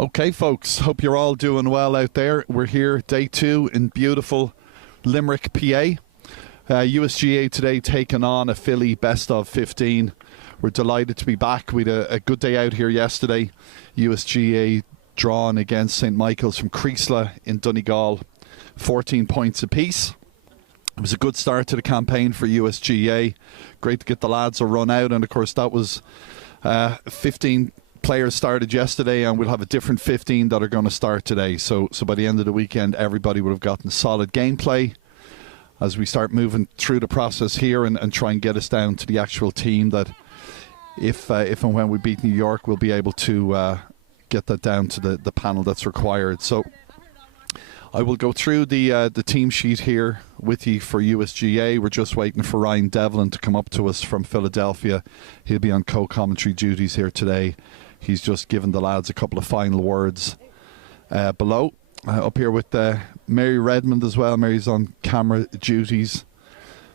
Okay, folks, hope you're all doing well out there. We're here, day 2 in beautiful Limerick, PA. USGAA today taking on a Philly best of 15. We're delighted to be back. We had a good day out here yesterday. USGAA drawn against St. Michael's from Creasla in Donegal, 14 points apiece. It was a good start to the campaign for USGAA. Great to get the lads a run out, and of course that was 15 players started yesterday, and we'll have a different 15 that are going to start today. So by the end of the weekend, everybody would have gotten solid gameplay as we start moving through the process here and try and get us down to the actual team that, if and when we beat New York, we'll be able to get that down to the panel that's required. So I will go through the team sheet here with you for USGAA. We're just waiting for Ryan Devlin to come up to us from Philadelphia. He'll be on co-commentary duties here today. He's just given the lads a couple of final words below. Up here with Mary Redmond as well. Mary's on camera duties,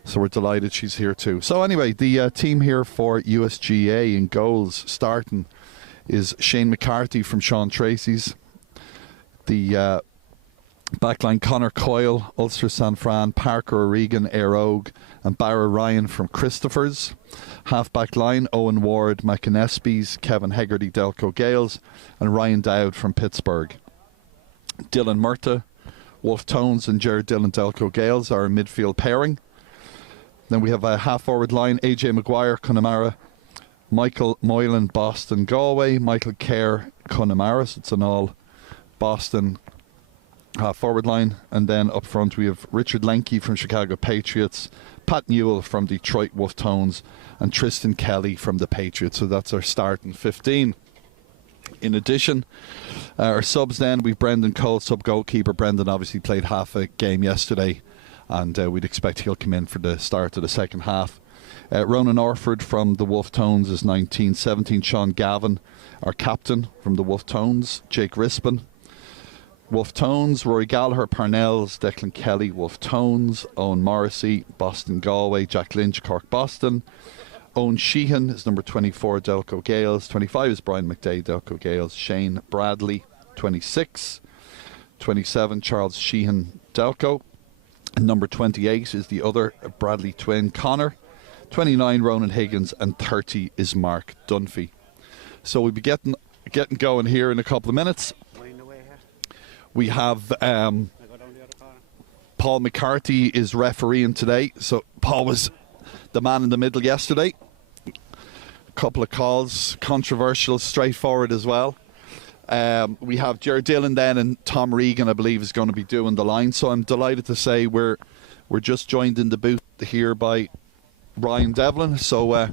so we're delighted she's here too. So anyway, the team here for USGAA in goals starting is Shane McCarthy from Sean Tracy's. The backline, Connor Coyle, Ulster San Fran, Parker O'Regan, Éire Óg, and Barra Ryan from Christopher's. Half-back line, Owen Ward, McInnesby's, Kevin Hegarty, Delco Gales, and Ryan Dowd from Pittsburgh. Dylan Murta, Wolf Tones, and Jared Dillon, Delco Gales are a midfield pairing. Then we have a half-forward line, AJ Maguire, Connemara, Michael Moylan, Boston, Galway, Michael Kerr, Connemara. So it's an all Boston forward line. And then up front we have Richard Lenke from Chicago Patriots, Pat Newell from Detroit Wolf Tones, and Tristan Kelly from the Patriots. So that's our starting 15. In addition, our subs then, we've Brendan Cole, sub-goalkeeper. Brendan obviously played half a game yesterday, and we'd expect he'll come in for the start of the second half. Ronan Orford from the Wolf Tones is 19. 17, Sean Gavin, our captain from the Wolf Tones. Jake Rispin, Wolf Tones. Rory Gallagher, Parnells. Declan Kelly, Wolf Tones. Owen Morrissey, Boston Galway. Jack Lynch, Cork Boston. Owen Sheehan is number 24, Delco Gales. 25 is Brian McDay, Delco Gales. Shane Bradley, 26. 27, Charles Sheehan, Delco. And number 28 is the other Bradley twin, Connor. 29, Ronan Higgins. And 30 is Mark Dunphy. So we'll be getting going here in a couple of minutes. We have Paul McCarthy is refereeing today. So Paul was the man in the middle yesterday. A couple of calls, controversial, straightforward as well. We have Jared Dillon then, and Tom Regan, I believe, is going to be doing the line. So I'm delighted to say we're just joined in the booth here by Ryan Devlin. So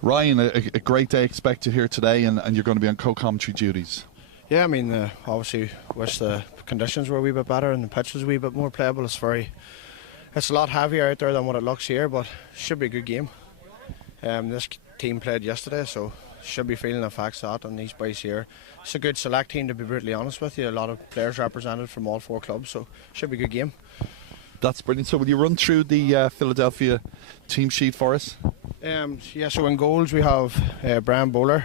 Ryan, a great day expected here today, and you're going to be on co-commentary duties. Yeah, I mean, obviously, wish the conditions were a wee bit better and the pitch was a wee bit more playable. It's a lot heavier out there than what it looks here, but should be a good game. This team played yesterday, so should be feeling the facts of that, and these boys here. It's a good select team, to be brutally honest with you. A lot of players represented from all 4 clubs, so should be a good game. That's brilliant. So will you run through the Philadelphia team sheet for us? Yeah, so in goals we have Brian Bowler,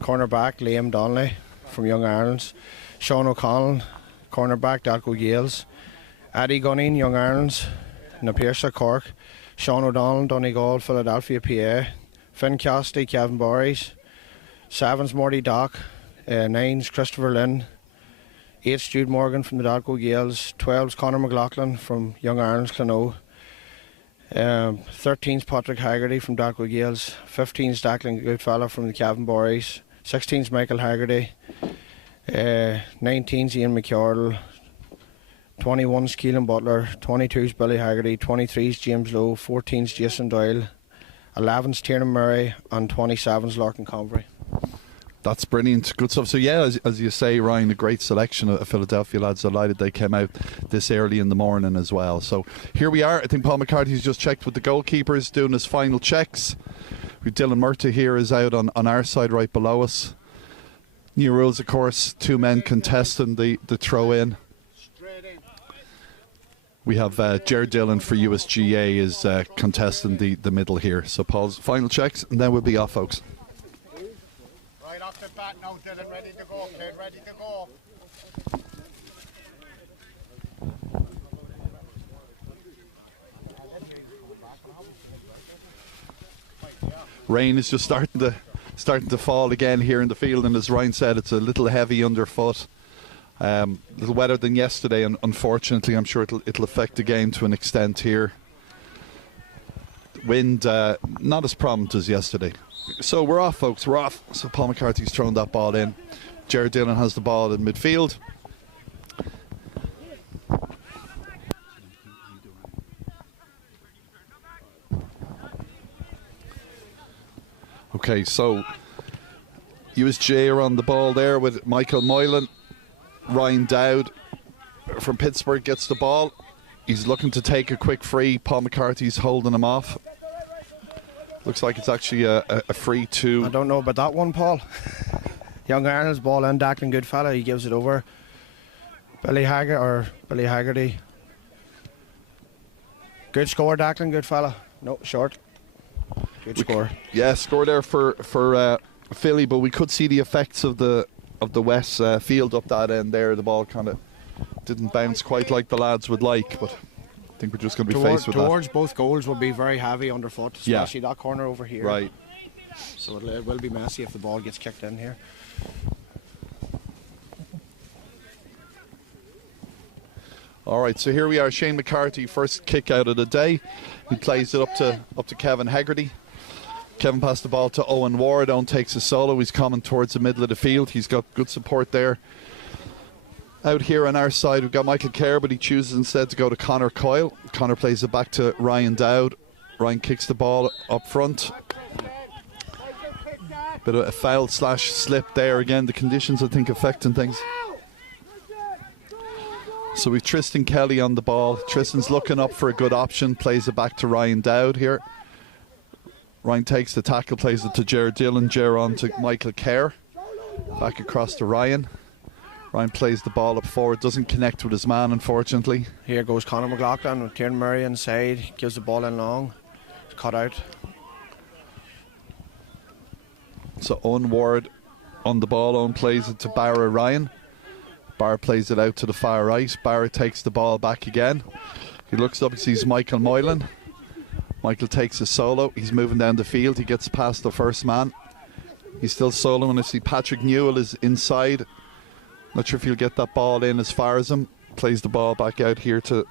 cornerback Liam Donnelly from Young Irelands, Sean O'Connell, cornerback Delco Gales, Addy Gunning, Young Irelands, Napiersa, Cork, Sean O'Donnell, Donegal, Philadelphia, PA, Finn Cassidy, Kevin Borries, 7's Morty Dock, 9's Christopher Lynn, 8's Jude Morgan from the Delco Gales, 12's Conor McLaughlin from Young Ireland's Clonaux, 13's Patrick Haggerty from Delco Gales, 15's Declan Goodfella from the Kevin Borries, 16's Michael Haggerty, 19's Ian McCardle, 21's Keelan Butler, 22's Billy Haggerty, 23's James Lowe, 14's Jason Doyle, 11's Tiernan Murray, and 27's Larkin Convery. That's brilliant. Good stuff. So yeah, as you say, Ryan, a great selection of Philadelphia lads. Delighted they came out this early in the morning as well. So here we are. I think Paul McCarthy's just checked with the goalkeepers, doing his final checks. Dylan Murta here is out on our side right below us. New rules, of course, 2 men contesting the throw in. We have Jared Dillon for USGAA is contesting the middle here. So Paul's final checks, and then we'll be off, folks. Right off the bat now, Dylan. Ready to go, kid. Ready to go. Rain is just starting to fall again here in the field, and as Ryan said, it's a little heavy underfoot. A little wetter than yesterday, and unfortunately, I'm sure it'll affect the game to an extent here. Wind not as prompt as yesterday. So we're off, folks. We're off. So Paul McCarthy's thrown that ball in. Jared Dillon has the ball in midfield. Okay, so USGAA are on the ball there with Michael Moylan. Ryan Dowd from Pittsburgh gets the ball. He's looking to take a quick free. Paul McCarthy's holding him off. Looks like it's actually a free to... I don't know about that one, Paul. Young Ireland's ball in, Declan Goodfella, he gives it over. Billy Haggerty. Good score, Declan Goodfella. No, short. Good score. Yeah, score there for Philly, but we could see the effects of the West field up that end there. The ball kind of didn't bounce quite like the lads would like, but I think we're just going to be faced with that. Towards both goals will be very heavy underfoot, especially that corner over here. Right. So it will be messy if the ball gets kicked in here. All right, so here we are. Shane McCarthy, first kick out of the day. He plays it up to Kevin Haggerty. Kevin passed the ball to Owen Ward. Owen takes a solo. He's coming towards the middle of the field. He's got good support there. Out here on our side, we've got Michael Kerr, but he chooses instead to go to Connor Coyle. Connor plays it back to Ryan Dowd. Ryan kicks the ball up front. Bit of a foul / slip there. Again, the conditions, I think, affecting things. So we've Tristan Kelly on the ball. Tristan's looking up for a good option. Plays it back to Ryan Dowd here. Ryan takes the tackle, plays it to Jared Dillon. Jared on to Michael Kerr. Back across to Ryan. Ryan plays the ball up forward. Doesn't connect with his man, unfortunately. Here goes Conor McLaughlin with Tiernan Murray inside. Gives the ball in long. It's cut out. So Owen Ward on the ball. Owen plays it to Barra Ryan. Barra plays it out to the far right. Barra takes the ball back again. He looks up, he sees Michael Moylan. Michael takes a solo. He's moving down the field. He gets past the first man. He's still soloing. I see Patrick Newell is inside. Not sure if he'll get that ball in as far as him. Plays the ball back out here to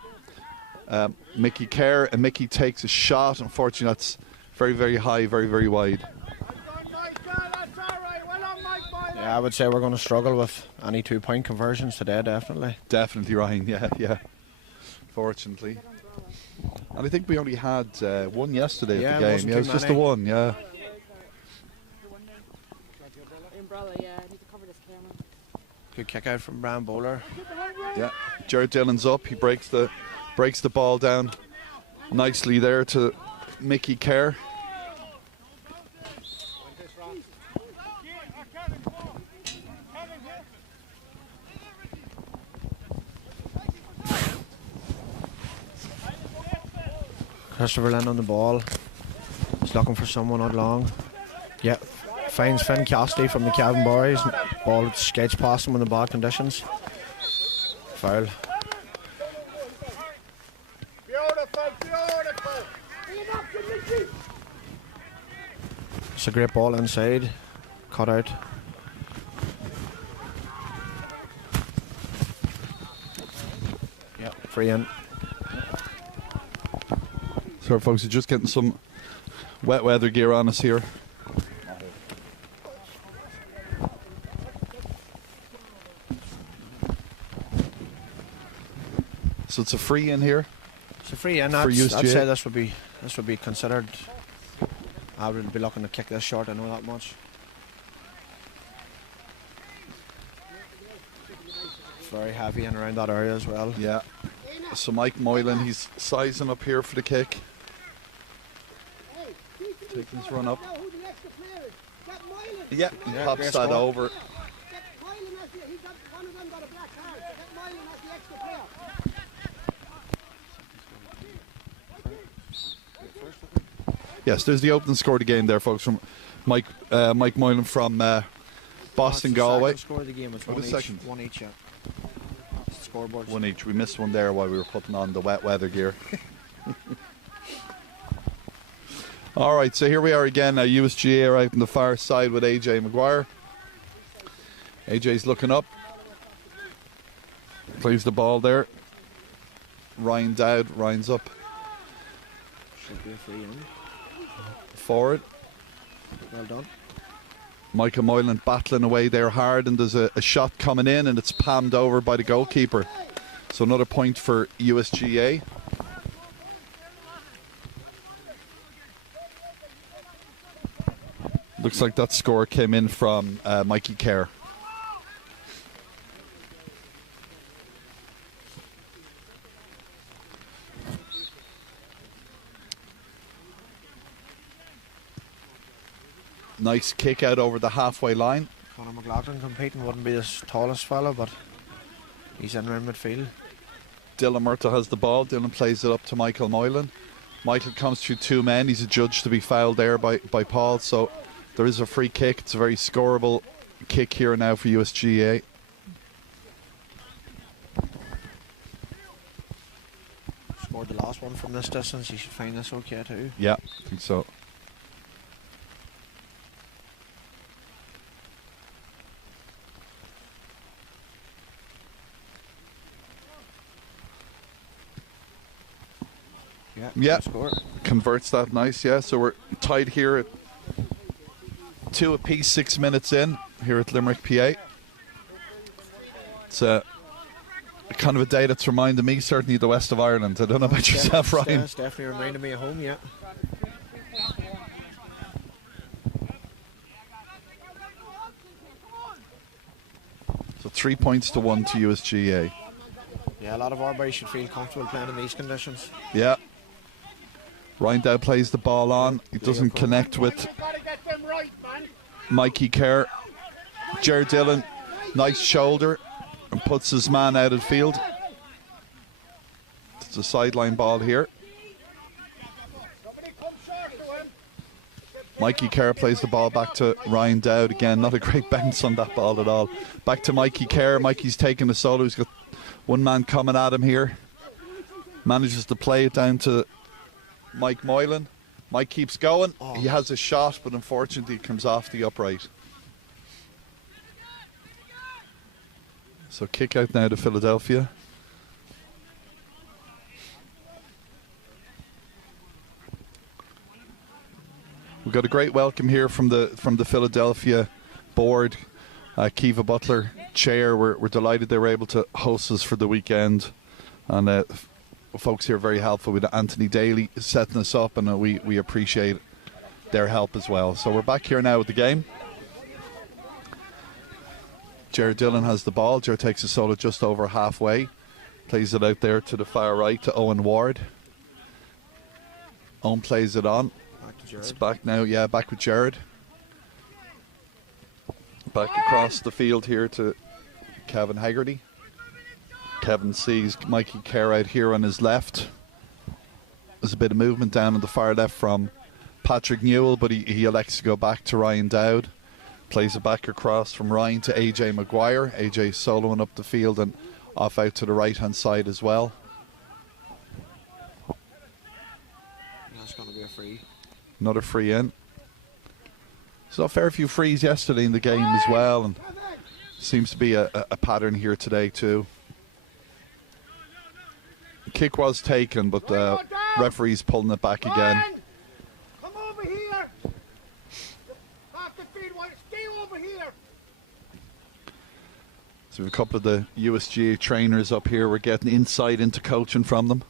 Mickey Kerr. And Mickey takes a shot. Unfortunately, that's very, very high, very, very wide. Yeah, I would say we're going to struggle with any 2-point conversions today, definitely. Definitely, Ryan. Yeah. Fortunately. And I think we only had one yesterday at the game. Yeah, it was just the one, yeah. Good kick out from Bram Bowler. Yeah, Jared Dillon's up. He breaks the ball down nicely there to Mickey Kerr. Christopher Lynn on the ball. He's looking for someone out long. Yeah, finds Finn Cassidy from the Cavan Boys. Ball skates past him in the bad conditions. Foul. It's a great ball inside. Cut out. Yeah, free in. So folks are just getting some wet weather gear on us here. So it's a free in here. It's a free in. I'd say this would be considered. I would be looking to kick this short. I know that much. It's very heavy and around that area as well. Yeah. So Mike Moylan, he's sizing up here for the kick. Taking his run up. Yeah, he pops that over. Yes, there's the opening score of the game there, folks, from Mike Moylan from Boston Galway. Score of the game. It's What one is each. second? One each, yeah. Scoreboard. One each. We missed one there while we were putting on the wet weather gear. All right, so here we are again. USGA are out on the far side with AJ Maguire. AJ's looking up. Plays the ball there. Ryan Dowd. Ryan's up. Should be a free in. Forward. Well done. Michael Moylan battling away there hard, and there's a shot coming in, and it's palmed over by the goalkeeper. So another point for USGA. Looks like that score came in from Mikey Kerr. Nice kick out over the halfway line. Conor McLaughlin competing, wouldn't be the tallest fella, but he's in around midfield. Dylan Murta has the ball. Dylan plays it up to Michael Moylan. Michael comes through two men. He's adjudged to be fouled there by Paul, so there is a free kick. It's a very scoreable kick here now for USGA. Scored the last one from this distance. He should find this okay too. Yeah, I think so. Yeah, score. Converts that nice, yeah. So we're tied here at 2 apiece, 6 minutes in here at Limerick, PA. It's a kind of a day that's reminded me, certainly, of the west of Ireland. I don't know about yourself, Ryan. It's definitely reminded me of home, yeah. So 3 points to 1 to USGA. Yeah, a lot of our boys should feel comfortable playing in these conditions. Yeah. Ryan Dow plays the ball on. He doesn't connect with Mikey Kerr. Jared Dillon, nice shoulder, and puts his man out of field. It's a sideline ball here. Mikey Kerr plays the ball back to Ryan Dowd again. Not a great bounce on that ball at all. Back to Mikey Kerr. Mikey's taking a solo. He's got one man coming at him here. Manages to play it down to Mike Moylan. Mike keeps going. He has a shot, but unfortunately it comes off the upright. So kick out now to Philadelphia. We've got a great welcome here from the Philadelphia board. Kiva Butler, chair. We're delighted they were able to host us for the weekend, and folks here are very helpful with Anthony Daly setting us up, and we appreciate their help as well. So we're back here now with the game. Jared Dillon has the ball. Jared takes a solo just over halfway, plays it out there to the far right to Owen Ward. Owen plays it on. It's back now, yeah, back with Jared. Back across the field here to Kevin Haggerty. Kevin sees Mikey Kerr out here on his left. There's a bit of movement down on the far left from Patrick Newell, but he elects to go back to Ryan Dowd. Plays it back across from Ryan to AJ Maguire. AJ soloing up the field and off out to the right hand side as well. That's going to be a free. Another free in. So a fair few frees yesterday in the game as well, and seems to be a pattern here today too. Kick was taken, but the referee's pulling it back again. Come over here. Half the field, stay over here. So we have a couple of the USGA trainers up here. We're getting insight into coaching from them.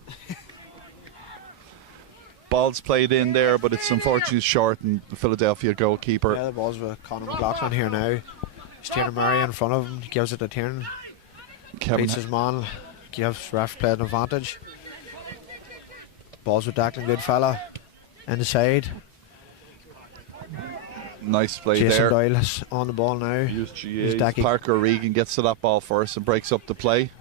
Ball's played in there, but it's unfortunately short, and the Philadelphia goalkeeper. Yeah, the ball's with Conor McLaughlin here now. He's Tiernan Murray in front of him. He gives it to Tiernan. Beats his man. Gives ref play an advantage. Ball's with Declan Goodfella. Inside. Nice play Jason there. Doyle is on the ball now. USGA. Parker Regan gets to that ball first and breaks up the play.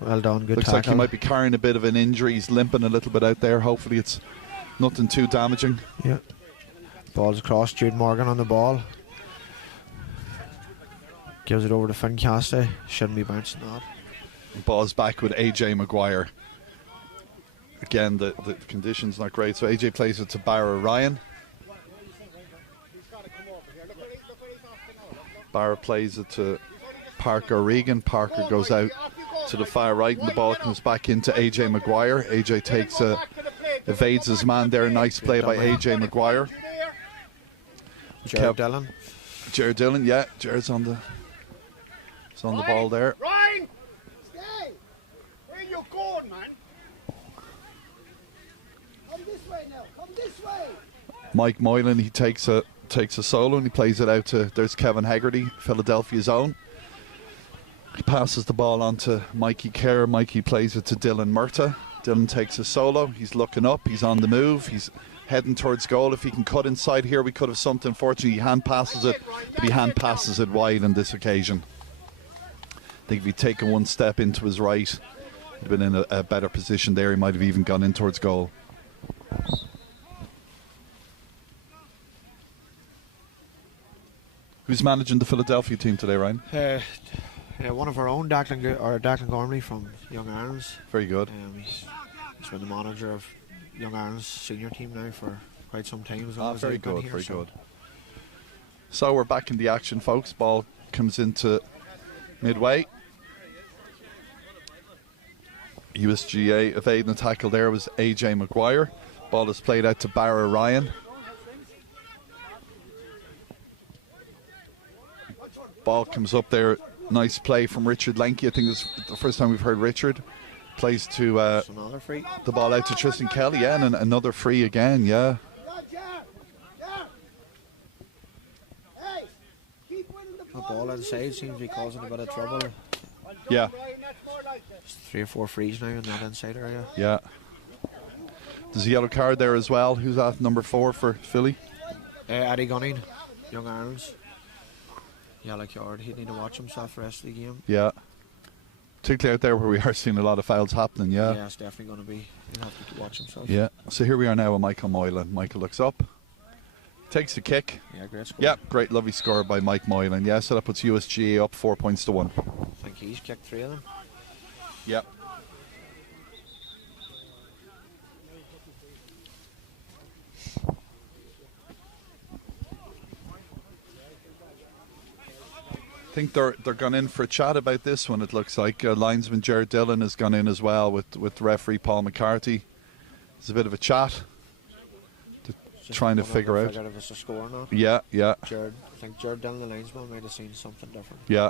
Well done, good Looks tackle. like he might be carrying a bit of an injury. He's limping a little bit out there. Hopefully it's nothing too damaging. Yeah. Ball's across. Jude Morgan on the ball. Gives it over to Finn Cassidy. Shouldn't be bouncing that. Ball's back with AJ Maguire. Again, the conditions not great, so AJ plays it to Barra Ryan. Barra plays it to Parker Regan. Parker goes out to the far right, and the ball comes back into AJ Maguire. AJ evades his man there. Nice play by AJ Maguire. Jared Dillon. Jared Dillon, yeah. Jared's on the ball there. Ryan! Stay! Where you going, man? Come this way now. Come this way. Mike Moylan, he takes a solo and he plays it out to, there's Kevin Haggerty, Philadelphia's own. He passes the ball on to Mikey Kerr. Mikey plays it to Dylan Murta. Dylan takes a solo. He's looking up. He's on the move. He's heading towards goal. If he can cut inside here, we could have something. Fortunately, he hand passes it, but he hand passes it wide on this occasion. I think if he'd taken one step into his right, he'd been in a better position there. He might have even gone in towards goal. Who's managing the Philadelphia team today, Ryan? One of our own, Declan Gormley from Young Irons. Very good. He's been the manager of Young Irons senior team now for quite some time. Very good, very good. So we're back in the action, folks. Ball comes into midway. USGA evading the tackle there was AJ Maguire. Ball is played out to Barra Ryan. Ball comes up there. Nice play from Richard Lenke. I think this is the first time we've heard Richard. Plays to another free. The ball out to Tristan Kelly. Yeah, and another free again. Yeah. The ball inside seems to be causing a bit of trouble. Yeah. There's 3 or 4 frees now in that inside area. Yeah. There's a yellow card there as well. Who's that? Number 4 for Philly? Eddie Gunning, Young Irons. Yellow card. He'd need to watch himself for the rest of the game. Yeah. Particularly out there where we are seeing a lot of fouls happening, yeah. Yeah, it's definitely going to be. He'll have to watch himself. Yeah. So here we are now with Michael Moylan. Michael looks up. Takes the kick. Yeah, great score. Yeah, great lovely score by Mike Moylan. Yeah, so that puts USGA up 4 points to 1. I think he's kicked 3 of them. Yep. I think they're gone in for a chat about this one. It looks like linesman Jared Dillon has gone in as well with referee Paul McCarthy. There's a bit of a chat, trying to figure out if it's a score or not. Yeah. I think Jared Dillon, the linesman, might have seen something different. Yeah.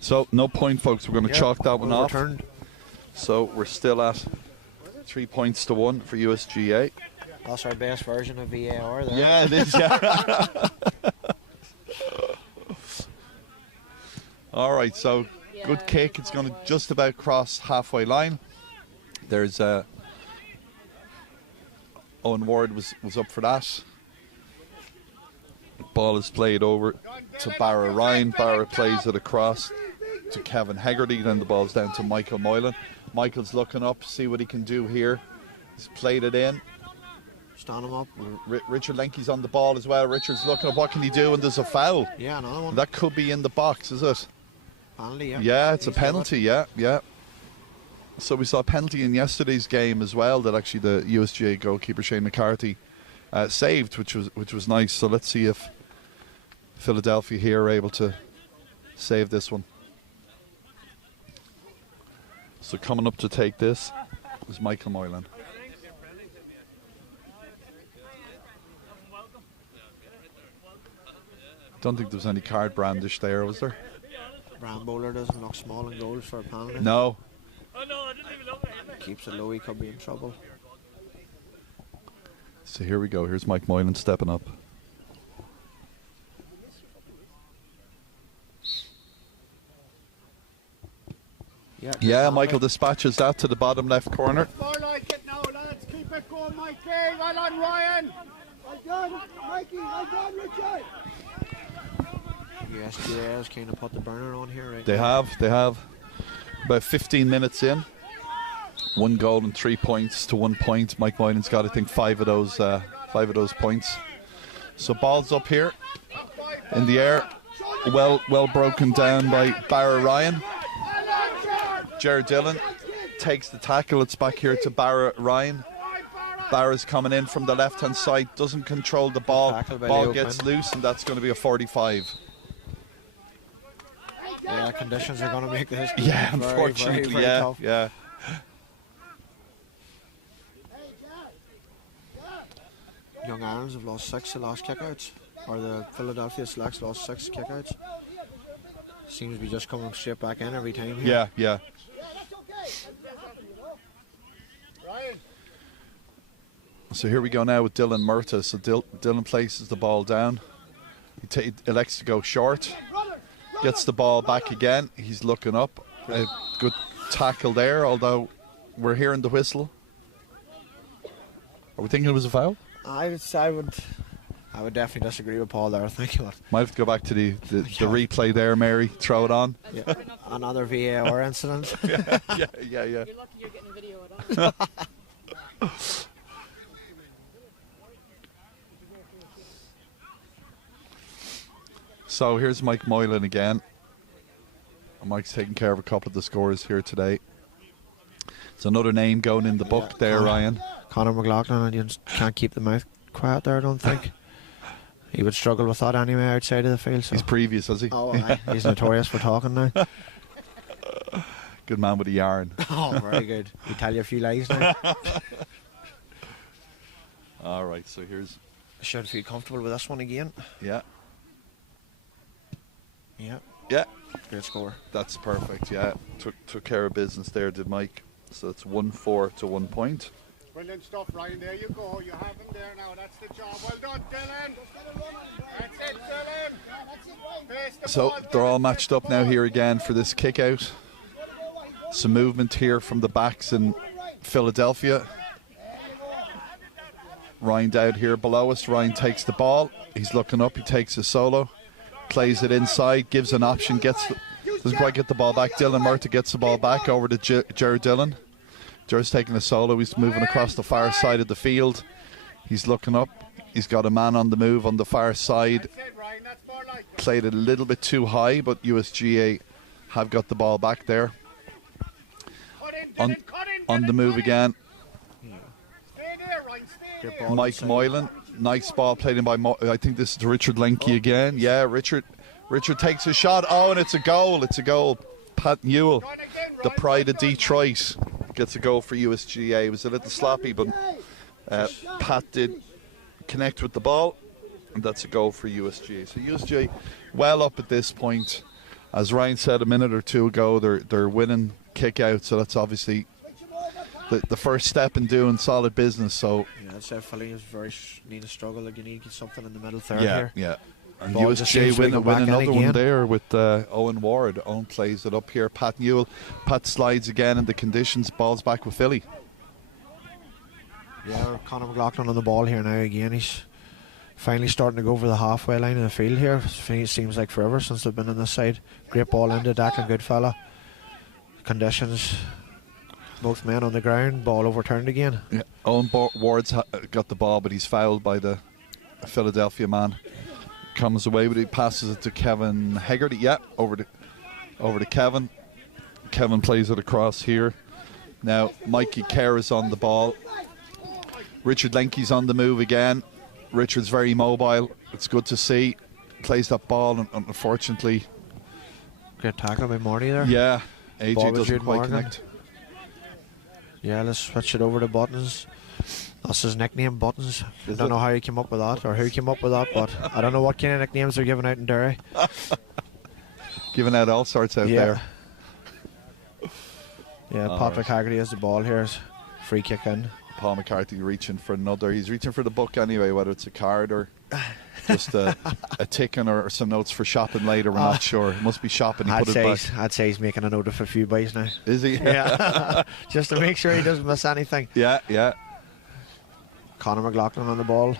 So no point, folks. We're going to chalk that one off. Returned. So we're still at 3 points to 1 for USGA. That's our best version of VAR there. Yeah, it is. Yeah. All right, so good kick. It's going to just about cross halfway line. There's Owen Ward was up for that. Ball is played over to Barra Ryan. Barra plays it across to Kevin Haggerty. Then the ball's down to Michael Moylan. Michael's looking up, see what he can do here. He's played it in. Stand him up. Richard Lenke's on the ball as well. Richard's looking up. What can he do? And there's a foul. Yeah, another one. That could be in the box, is it? Penalty, yeah. Yeah, it's a penalty, yeah. So we saw a penalty in yesterday's game as well that actually the USGA goalkeeper Shane McCarthy saved, which was nice. So let's see if Philadelphia here are able to save this one. So coming up to take this is Michael Moylan. Don't think there was any card brandish there, was there? Brand bowler doesn't look small in goals for a penalty. No. Keeps it low, he could be in trouble. So here we go. Here's Mike Moylan stepping up. Yeah, Michael dispatches that to the bottom left corner. More like it now, lads. Keep it going, Mikey. Well on, Ryan. Well done, Mikey. Well done, Richard. USGA has kind of put the burner on here, right? They have. About 15 minutes in. 1 goal and 3 points to 1 point. Mike Moylan's got, I think, 5 of those points. So ball's up here in the air. Well broken down by Barra Ryan. Jared Dillon takes the tackle. It's back here to Barra Ryan. Barra's coming in from the left-hand side, doesn't control the ball. Ball gets loose, and that's going to be a 45. Yeah, conditions are going to make this Yeah, unfortunately, very tough. yeah. Young Irons have lost 6 the last kickouts, or the Philadelphia Selects lost 6 kickouts. Seems to be just coming straight back in every time here. Yeah. So here we go now with Dylan Murta. So Dylan places the ball down. He elects to go short. Gets the ball back again. He's looking up. A good tackle there, although we're hearing the whistle. Are we thinking it was a foul? I would definitely disagree with Paul there. I think Might have to go back to the replay there, Mary. Throw it on. Yeah. Another VAR incident. Yeah. You're lucky you're getting a video of that. So here's Mike Moylan again. Mike's taking care of a couple of the scores here today. It's another name going in the book there, Ryan. Conor McLaughlin, and you just can't keep the mouth quiet there, I don't think. He would struggle with that anyway outside of the field. So. He's previous, has he? Oh, aye. He's notorious for talking now. Good man with a yarn. Oh, very good. He tell you a few lies now. All right, so here's... Should feel comfortable with this one again. Yeah. Yeah. Great score. That's perfect, yeah. Took care of business there, did Mike. So it's 1-4 to 1 point. Brilliant stuff, Ryan. There you go. You have him there now. That's the job. Well done, Dylan. That's it, Dylan. So they're all matched up now here again for this kick out. Some movement here from the backs in Philadelphia. Ryan down here below us. Ryan takes the ball. He's looking up. He takes a solo. Plays it inside. Gives an option. Doesn't quite get the ball back. Dylan Murta gets the ball back over to Jared Dillon. Jared's taking a solo. He's moving across the far side of the field. He's looking up. He's got a man on the move on the far side. Played it a little bit too high, but USGA have got the ball back there. On the move again. Mike Moylan. Nice ball played in by, I think this is Richard Lenke again. Yeah, Richard takes a shot. Oh, and it's a goal. It's a goal. Pat Newell, the pride of Detroit, gets a goal for USGA. It was a little sloppy, but Pat did connect with the ball, and that's a goal for USGA. So USGA well up at this point. As Ryan said a minute or two ago, they're winning kick out, so that's obviously the first step in doing solid business. So yeah, I'd say Philly is need a struggle. Like you need to get something in the middle third here. Yeah. And Ball USGA win another one again. there with Owen Ward. Owen plays it up here. Pat Newell. Pat slides again in the conditions. Ball's back with Philly. Yeah, Conor McLaughlin on the ball here now again. He's finally starting to go over the halfway line of the field here. It seems like forever since they've been on this side. Great ball into Declan Goodfella. Conditions, both men on the ground. Ball overturned again. Yeah. Owen Ward's got the ball, but he's fouled by the Philadelphia man. Comes away with it, passes it to Kevin Hegarty. Yeah, over to Kevin. Kevin plays it across here. Now Mikey Kerr is on the ball. Richard Lenke's on the move again. Richard's very mobile. It's good to see. Plays that ball, and unfortunately, great tackle by Marty there. yeah, AJ Ball doesn't Jude quite Morgan. connect. Yeah, let's switch it over to Buttons. That's his nickname, Buttons. I don't know how he came up with that or who came up with that, but I don't know what kind of nicknames they're giving out in Derry. Giving out all sorts out there. Yeah, All Patrick right. Haggerty has the ball here. Free kick in. Paul McCarthy reaching for another. He's reaching for the book anyway, whether it's a card or just a ticket or some notes for shopping later. We're not sure. It must be shopping. He put it back. I'd say he's making a note of a few buys now. Is he? Yeah, just to make sure he doesn't miss anything. Yeah. Conor McLaughlin on the ball.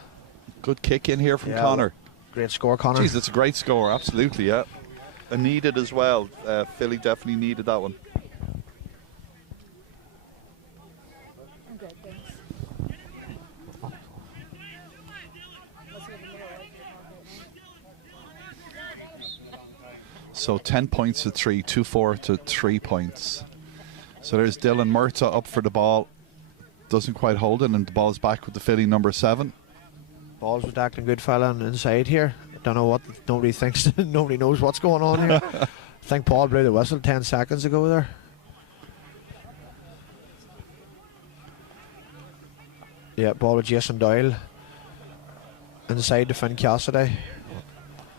Good kick in here from Yeah, Connor. Great score, Conor. Jeez, it's a great score. Absolutely, yeah. And needed as well. Philly definitely needed that one. I'm good, thanks. Let's see if the middle right here. So 10 points to 3, 2-4 to 3 points. So there's Dylan Murta up for the ball. Doesn't quite hold it, and the ball's back with the Philly number 7. Ball's with acting good fella on the inside here. Don't know what, nobody thinks, nobody knows what's going on here. I think Paul blew the whistle 10 seconds ago there. Yeah, ball with Jason Doyle. Inside to Finn Cassidy.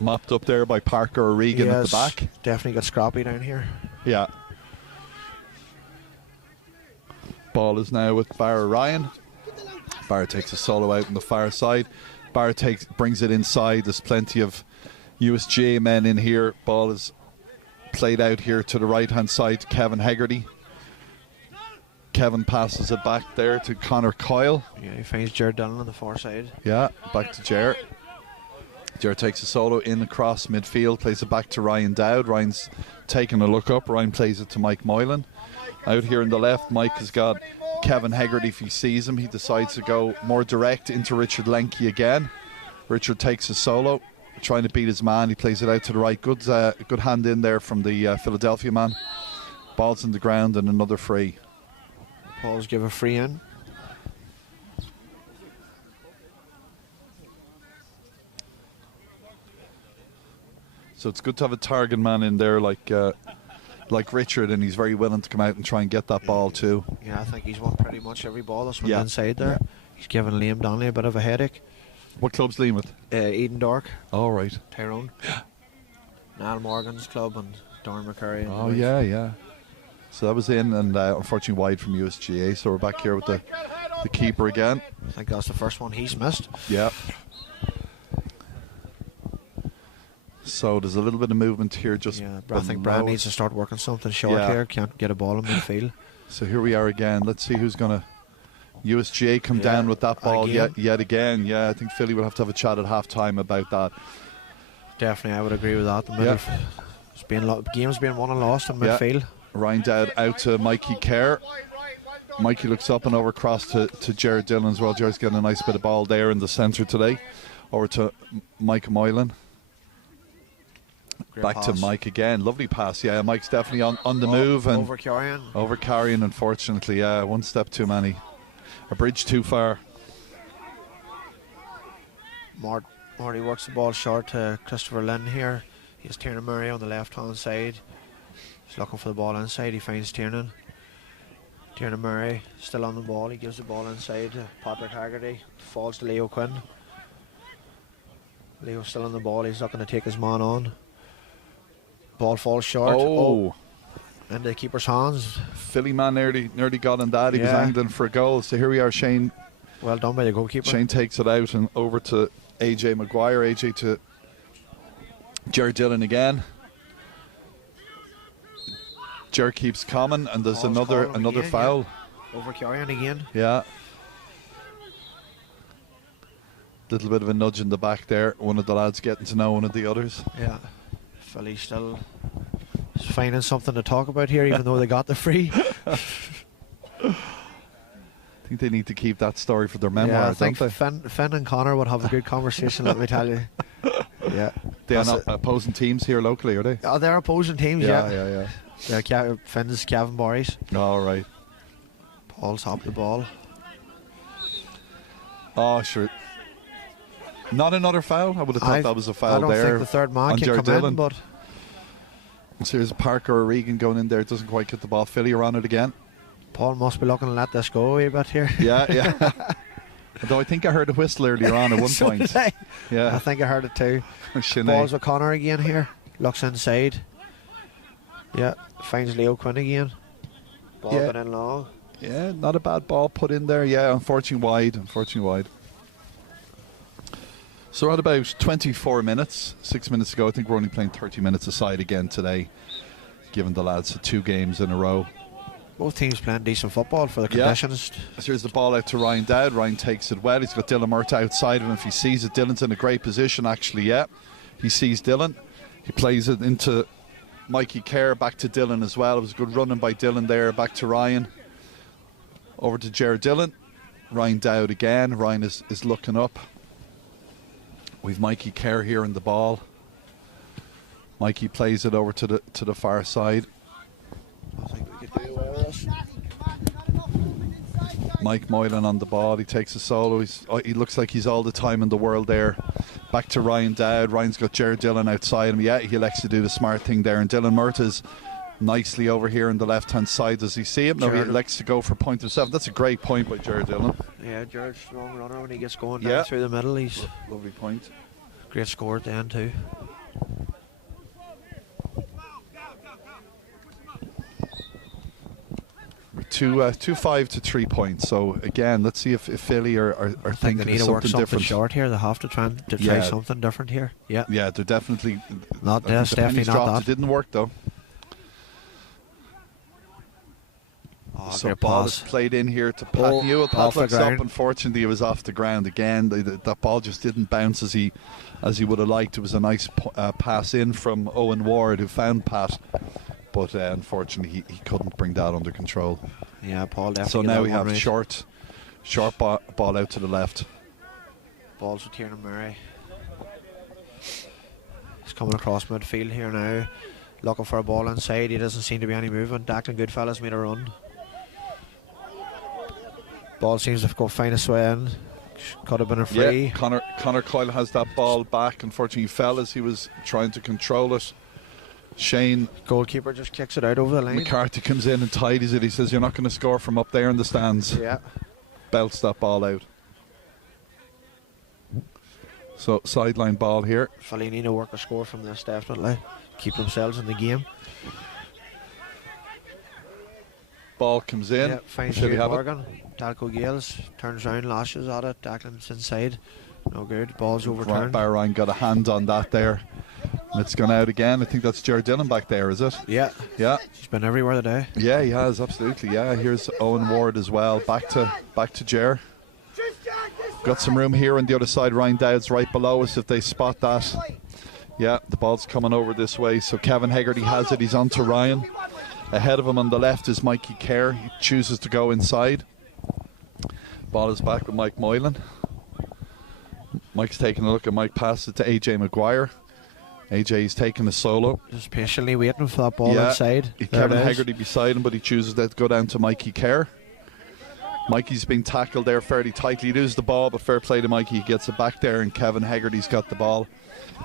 Mopped up there by Parker O'Regan at the back. Definitely got scrappy down here. Yeah. Ball is now with Barra Ryan. Barra takes a solo out on the far side. Barra brings it inside. There's plenty of USGA men in here. Ball is played out here to the right hand side to Kevin Hegarty. Kevin passes it back there to Connor Coyle. Yeah, he finds Jared Dillon on the far side. Yeah, back to Jared. Jared takes a solo in across midfield, plays it back to Ryan Dowd. Ryan's taking a look up. Ryan plays it to Mike Moylan. Out here on the left, Mike has got Kevin Hegarty. If he sees him, he decides to go more direct into Richard Lenke again. Richard takes a solo, trying to beat his man. He plays it out to the right. Good hand in there from the Philadelphia man. Ball's in the ground and another free. Paul's give a free in. So it's good to have a target man in there like Richard, and he's very willing to come out and try and get that ball too. Yeah, I think he's won pretty much every ball that's went Yeah. inside there. Yeah. He's given Liam Donnelly a bit of a headache. What club's Liam with? Eden Dork, All right. Tyrone. Niall Morgan's club and Darren McCurry. And Oh, boys. yeah. So that was in, and unfortunately wide from USGA. So we're back here with the keeper again. I think that's the first one he's missed. Yeah. So there's a little bit of movement here just Yeah, but I think Brad below. needs to start working something short Yeah. here. Can't get a ball in midfield. So here we are again. Let's see who's going to... USGA come Yeah, down with that ball again. yet again. Yeah, I think Philly will have to have a chat at half-time about that. Definitely, I would agree with that. The Yeah. game's being won and lost in Yeah. midfield. Ryan Dowd out to Mikey Kerr. Mikey looks up and over across to Jared Dillon as well. Jared's getting a nice bit of ball there in the centre today. Over to Mike Moylan. Great Back pass. to Mike again. Lovely pass. Yeah, Mike's definitely on the move. And Over carrying. over carrying, unfortunately. Yeah, one step too many. A bridge too far. Marty works the ball short to Christopher Lynn here. He has Tiernan Murray on the left hand side. He's looking for the ball inside. He finds Tiernan. Tiernan Murray still on the ball. He gives the ball inside to Patrick Haggerty. Falls to Leo Quinn. Leo's still on the ball. He's looking to take his man on. Ball falls short. Oh. Into the keeper's hands. Philly man nearly got on that. He was Yeah. angling for a goal. So here we are. Shane Well done by the goalkeeper. Shane takes it out and over to AJ Maguire. AJ to Jared Dillon again. Jared keeps coming, and there's Paul's another calling again, foul. Over carrying again. Yeah. Little bit of a nudge in the back there. One of the lads getting to know one of the others. Yeah. Philly still finding something to talk about here, even though they got the free. I think they need to keep that story for their memoir, Yeah, I think don't they? Finn and Connor would have a good conversation, let me tell you. Yeah. They are That's not it. opposing teams here locally, are they? Oh, they're opposing teams, yeah. Yeah. Yeah, Finn's Kevin Borries. All right. Paul's up the ball. Oh, sure. Not another foul? I would have thought I that was a foul I don't there. think the third man on can Jared come Dillon. in, but So here's Parker O'Regan going in there. Doesn't quite get the ball. Philly are on it again. Paul must be looking to let this go a wee bit here. Yeah. Although I think I heard a whistle earlier on at one So point. did I. Yeah. I think I heard it too. Sinead. Balls with Connor again here. Looks inside. Yeah, finds Leo Quinn again. Ball Yeah. went in long. Yeah, not a bad ball put in there. Yeah, unfortunately wide. So at about 24 minutes, 6 minutes ago, I think we're only playing 30 minutes aside again today, given the lads had 2 games in a row. Both teams playing decent football for the Yeah. conditions. So here's the ball out to Ryan Dowd. Ryan takes it well. He's got Dylan Murta outside of him. If he sees it, Dylan's in a great position, actually, yeah. He sees Dylan. He plays it into Mikey Kerr, back to Dylan as well. It was a good running by Dylan there, back to Ryan. Over to Jared Dillon. Ryan Dowd again. Ryan is looking up. We've Mikey Kerr here in the ball. Mikey plays it over to the far side. I think we could do away with this. Mike Moylan on the ball. He takes a solo. He looks like he's all the time in the world there. Back to Ryan Dowd. Ryan's got Jared Dillon outside him. Yeah, he elects to do the smart thing there. And Dylan Murtagh's nicely over here on the left-hand side. Does he see him? No, he elects to go for point of 7. That's a great point by Jared Dillon. Yeah, Jared's strong runner when he gets going down through the middle. He's lovely point. Great score at the end too. Two 5 to 3 points. So again, let's see if Philly are thinking they need of to work something something different. short here. They have to try something different here. Yeah, yeah, they're definitely not. I think the Definitely pennies not dropped. that. It didn't work though. Oh, So great ball pass. is played in here to Pat Newell. Pat off the looks up. ground. Unfortunately, it was off the ground again. That ball just didn't bounce as he would have liked. It was a nice pass in from Owen Ward, who found Pat, but unfortunately he couldn't bring that under control. Yeah, Paul definitely. So get now that we one have right. short ball out to the left. Balls with Tiernan Murray. He's coming across midfield here now, looking for a ball inside. He doesn't seem to be any movement. Declan Goodfellas made a run. Ball seems to go find its way in. Could have been a free. Yeah, Connor Coyle has that ball back. Unfortunately, he fell as he was trying to control it. Shane Goalkeeper just kicks it out over the line. McCarthy comes in and tidies it. He says, "You're not going to score from up there in the stands." Yeah. Belts that ball out. So sideline ball here. Philly need to work a score from this, definitely. Keep themselves in the game. Ball comes in. Yeah, finds Philly Stuart have it. Morgan. Dalco Gales turns round, lashes at it. Declan's inside. No good. Ball's overturned. Barrine got a hand on that there. And it's gone out again. I think that's Jared Dillon back there, is it? Yeah. Yeah. He's been everywhere today. Yeah, he has, absolutely. Yeah, here's Owen Ward as well. Back to Jer. Got some room here on the other side. Ryan Dowd's right below us if they spot that. Yeah, the ball's coming over this way. So Kevin Hegarty has it. He's on to Ryan. Ahead of him on the left is Mikey Kerr. He chooses to go inside. Ball is back with Mike Moylan. Mike's taking a look at Mike, passes it to AJ Maguire. AJ's taking a solo. Just patiently waiting for that ball inside. Kevin Hegarty beside him, but he chooses to go down to Mikey Kerr. Mikey's being tackled there fairly tightly. He loses the ball, but fair play to Mikey. He gets it back there, and Kevin Hegarty's got the ball.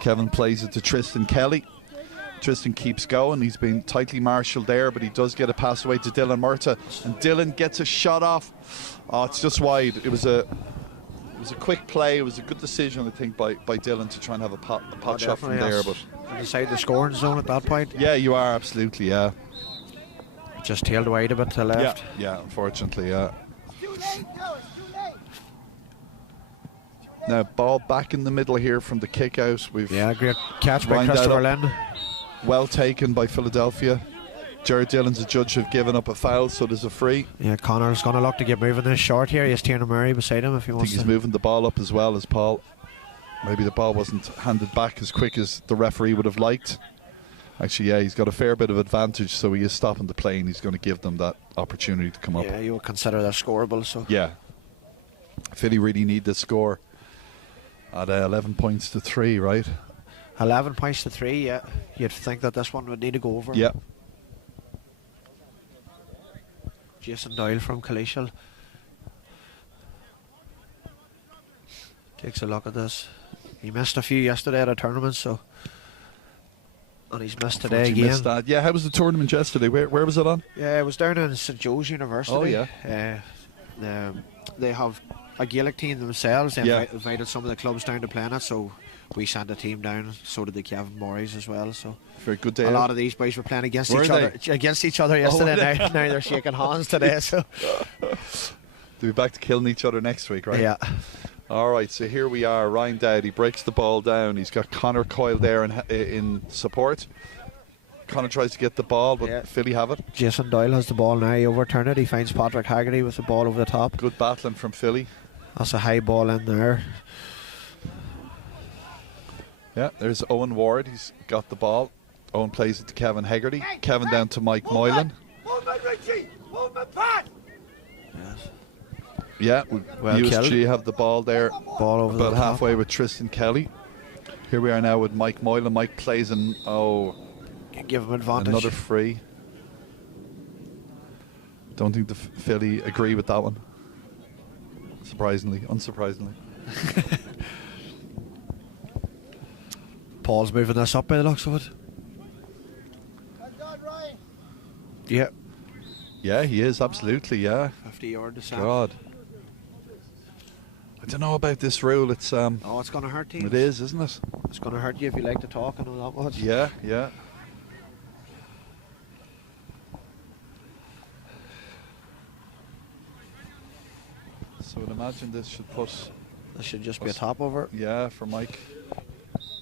Kevin plays it to Tristan Kelly. Tristan keeps going. He's been tightly marshalled there, but he does get a pass away to Dylan Murtagh, and Dylan gets a shot off. Oh, it's just wide. It was a quick play. It was a good decision, I think, by Dylan to try and have a pot shot from there. But inside the scoring zone at that point. Yeah, you are absolutely. Yeah. Just tailed wide a bit to the left. Yeah. Unfortunately, yeah. Now ball back in the middle here from the kick out. Great catch by Ryan Christopher Dowd Lynn. Well taken by Philadelphia. Jared Dillon's a judge have given up a foul, so there's a free. Yeah, Connor's going to look to get moving this short here. He has Tiernan Murray beside him if he I wants think he's to. moving the ball up as well as Paul. Maybe the ball wasn't handed back as quick as the referee would have liked. Actually, yeah, he's got a fair bit of advantage, so he is stopping the play and he's going to give them that opportunity to come up. Yeah, you would consider that scoreable. So yeah, Philly really need this score at 11 points to 3, right? 11 points to 3, yeah. You'd think that this one would need to go over. Yeah. Jason Doyle from Kalishal takes a look at this. He missed a few yesterday at a tournament, so and he's missed today again. Missed that. Yeah, how was the tournament yesterday? Where was it on? Yeah, it was down in St Joe's University. Oh yeah. They have a Gaelic team themselves. They Yeah. invited some of the clubs down to play in it, so we sent a team down. So did the Kevin Boys as well. So very good day. A lot of these boys were playing against Were each they? other yesterday. Now they're shaking hands today. So they'll be back to killing each other next week, right? yeah. All right, so here we are. Ryan Dowd, he breaks the ball down. He's got Connor Coyle there in support. Connor tries to get the ball, but Philly have it. Jason Doyle has the ball now. He overturned it. He finds Patrick Haggerty with the ball over the top. Good battling from Philly. That's a high ball in there. Yeah, there's Owen Ward. He's got the ball. Owen plays it to Kevin Hegarty. Kevin down to Mike Moylan. Movement, Richie! Movement, Pat! Yes. Yeah, Well USG killed. have the ball there. Ball over about the top. halfway with Tristan Kelly. Here we are now with Mike Moylan. Mike plays an Give him advantage. another free. Don't think the Philly agree with that one. Unsurprisingly. Paul's moving this up by the looks of it. Yeah. Yeah, he is, absolutely, yeah. 50 yard to Sam. God. I don't know about this rule. It's Oh, it's going to hurt you. It is, isn't it? It's going to hurt you if you like to talk and all that much. Yeah, yeah. So I'd imagine this should put... This should just be a top over. Yeah, for Mike.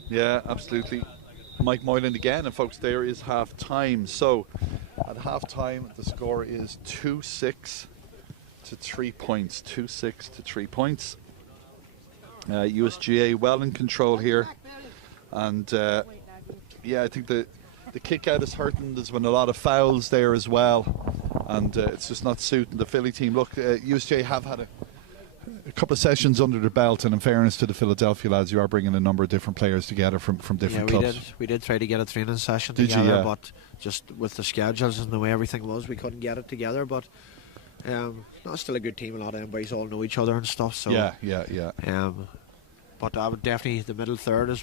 Yeah, absolutely. Mike Moylan again, and folks, there is half time. So at half time, the score is 2-6 to 3 points. 2-6 to 3 points. USGA well in control here, and yeah, I think the kick out is hurting. There's been a lot of fouls there as well, and it's just not suiting the Philly team. Look, USGA have had a couple of sessions under their belt, and in fairness to the Philadelphia lads, you are bringing a number of different players together from different clubs. We did try to get a training session Did together, you? Yeah. but just with the schedules and the way everything was, we couldn't get it together. But no, it's still a good team. A lot of them boys all know each other and stuff. So yeah. But I would definitely the middle third is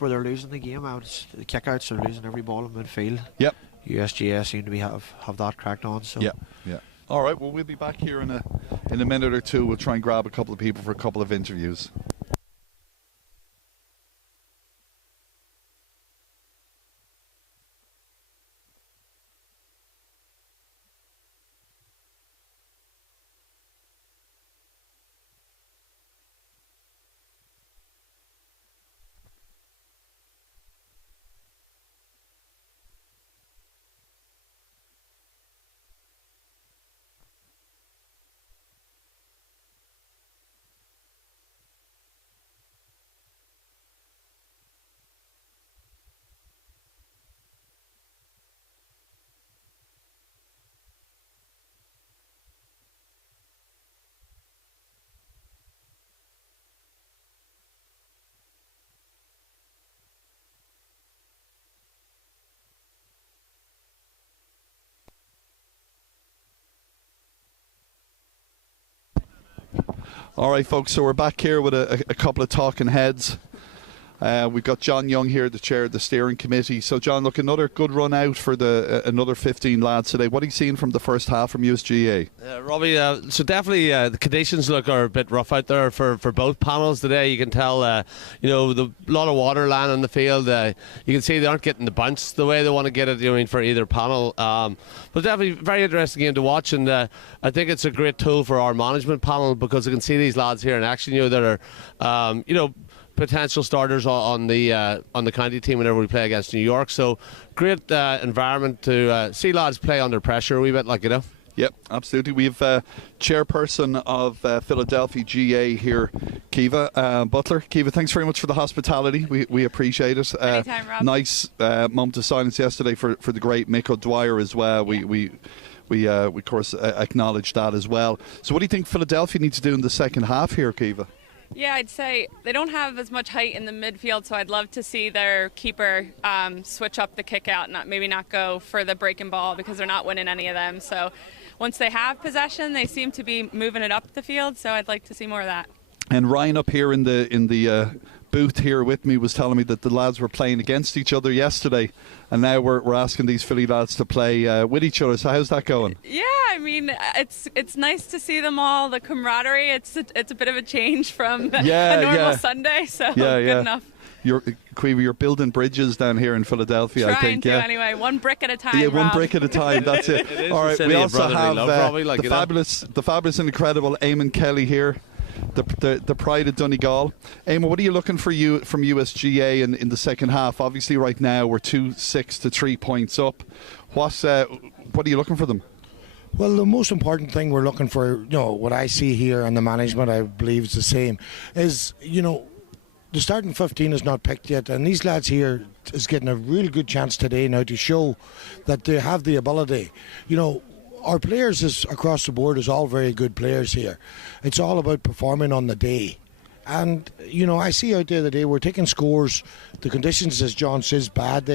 where they're losing the game out. The kickouts are losing every ball in midfield. Yep. USGA seem to be have that cracked on. So Yeah. All right. Well, we'll be back here in a minute or two. We'll try and grab a couple of people for a couple of interviews. All right, folks, so we're back here with a couple of talking heads. We've got John Young here, the chair of the steering committee. So, John, look, another good run out for another 15 lads today. What are you seeing from the first half from USGA? Robbie, so definitely the conditions are a bit rough out there for both panels today. You can tell, a lot of water lying on the field. You can see they aren't getting the bounce the way they want to get it, for either panel. But definitely very interesting game to watch, and I think it's a great tool for our management panel because you can see these lads here in action, that are, potential starters on the county team whenever we play against New York. So great environment to see lads play under pressure a wee bit, Yep, absolutely. We have chairperson of Philadelphia GAA here, Kiva Butler. Kiva, thanks very much for the hospitality. We appreciate it. Anytime, Rob. Nice moment of silence yesterday for the great Mick O'Dwyer as well. We of course acknowledge that as well. So what do you think Philadelphia need to do in the second half here, Kiva? Yeah, I'd say they don't have as much height in the midfield, so I'd love to see their keeper switch up the kick out, maybe not go for the breaking ball because they're not winning any of them. So once they have possession, they seem to be moving it up the field, so I'd like to see more of that. And Ryan up here in the booth here with me was telling me that the lads were playing against each other yesterday, and now we're asking these Philly lads to play with each other. So how's that going? Yeah, I mean, it's nice to see them all, the camaraderie. It's a bit of a change from a normal Sunday, so good enough. You're building bridges down here in Philadelphia, I think. Anyway, one brick at a time. Yeah, one brick at a time. That's it. All right, we also have the fabulous and incredible Eamon Kelly here, the pride of Donegal. Eamon, what are you looking for from USGA in the second half? Obviously, right now we're 2-6 to 3 points up. What are you looking for them? Well, the most important thing we're looking for, what I see here, and the management I believe is the same, is the starting 15 is not picked yet, and these lads here is getting a real good chance today now to show that they have the ability. Our players across the board is all very good players here. It's all about performing on the day. And, you know, I see out there today we're taking scores. The conditions, as John says, bad.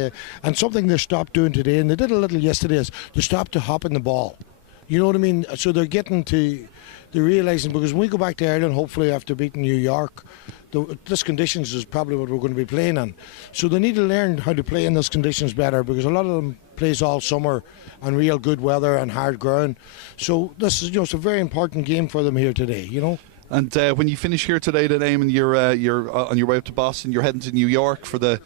And something they stopped doing today, and they did a little yesterday, is they stopped to hopping the ball. You know what I mean? So they're getting to, they're realising, because when we go back to Ireland, hopefully after beating New York, this conditions is probably what we're going to be playing in. So they need to learn how to play in those conditions better, because a lot of them plays all summer on real good weather and hard ground. So this is, you know, it's a very important game for them here today, you know. And when you finish here today, then Eamon, you're on your way up to Boston. You're heading to New York for the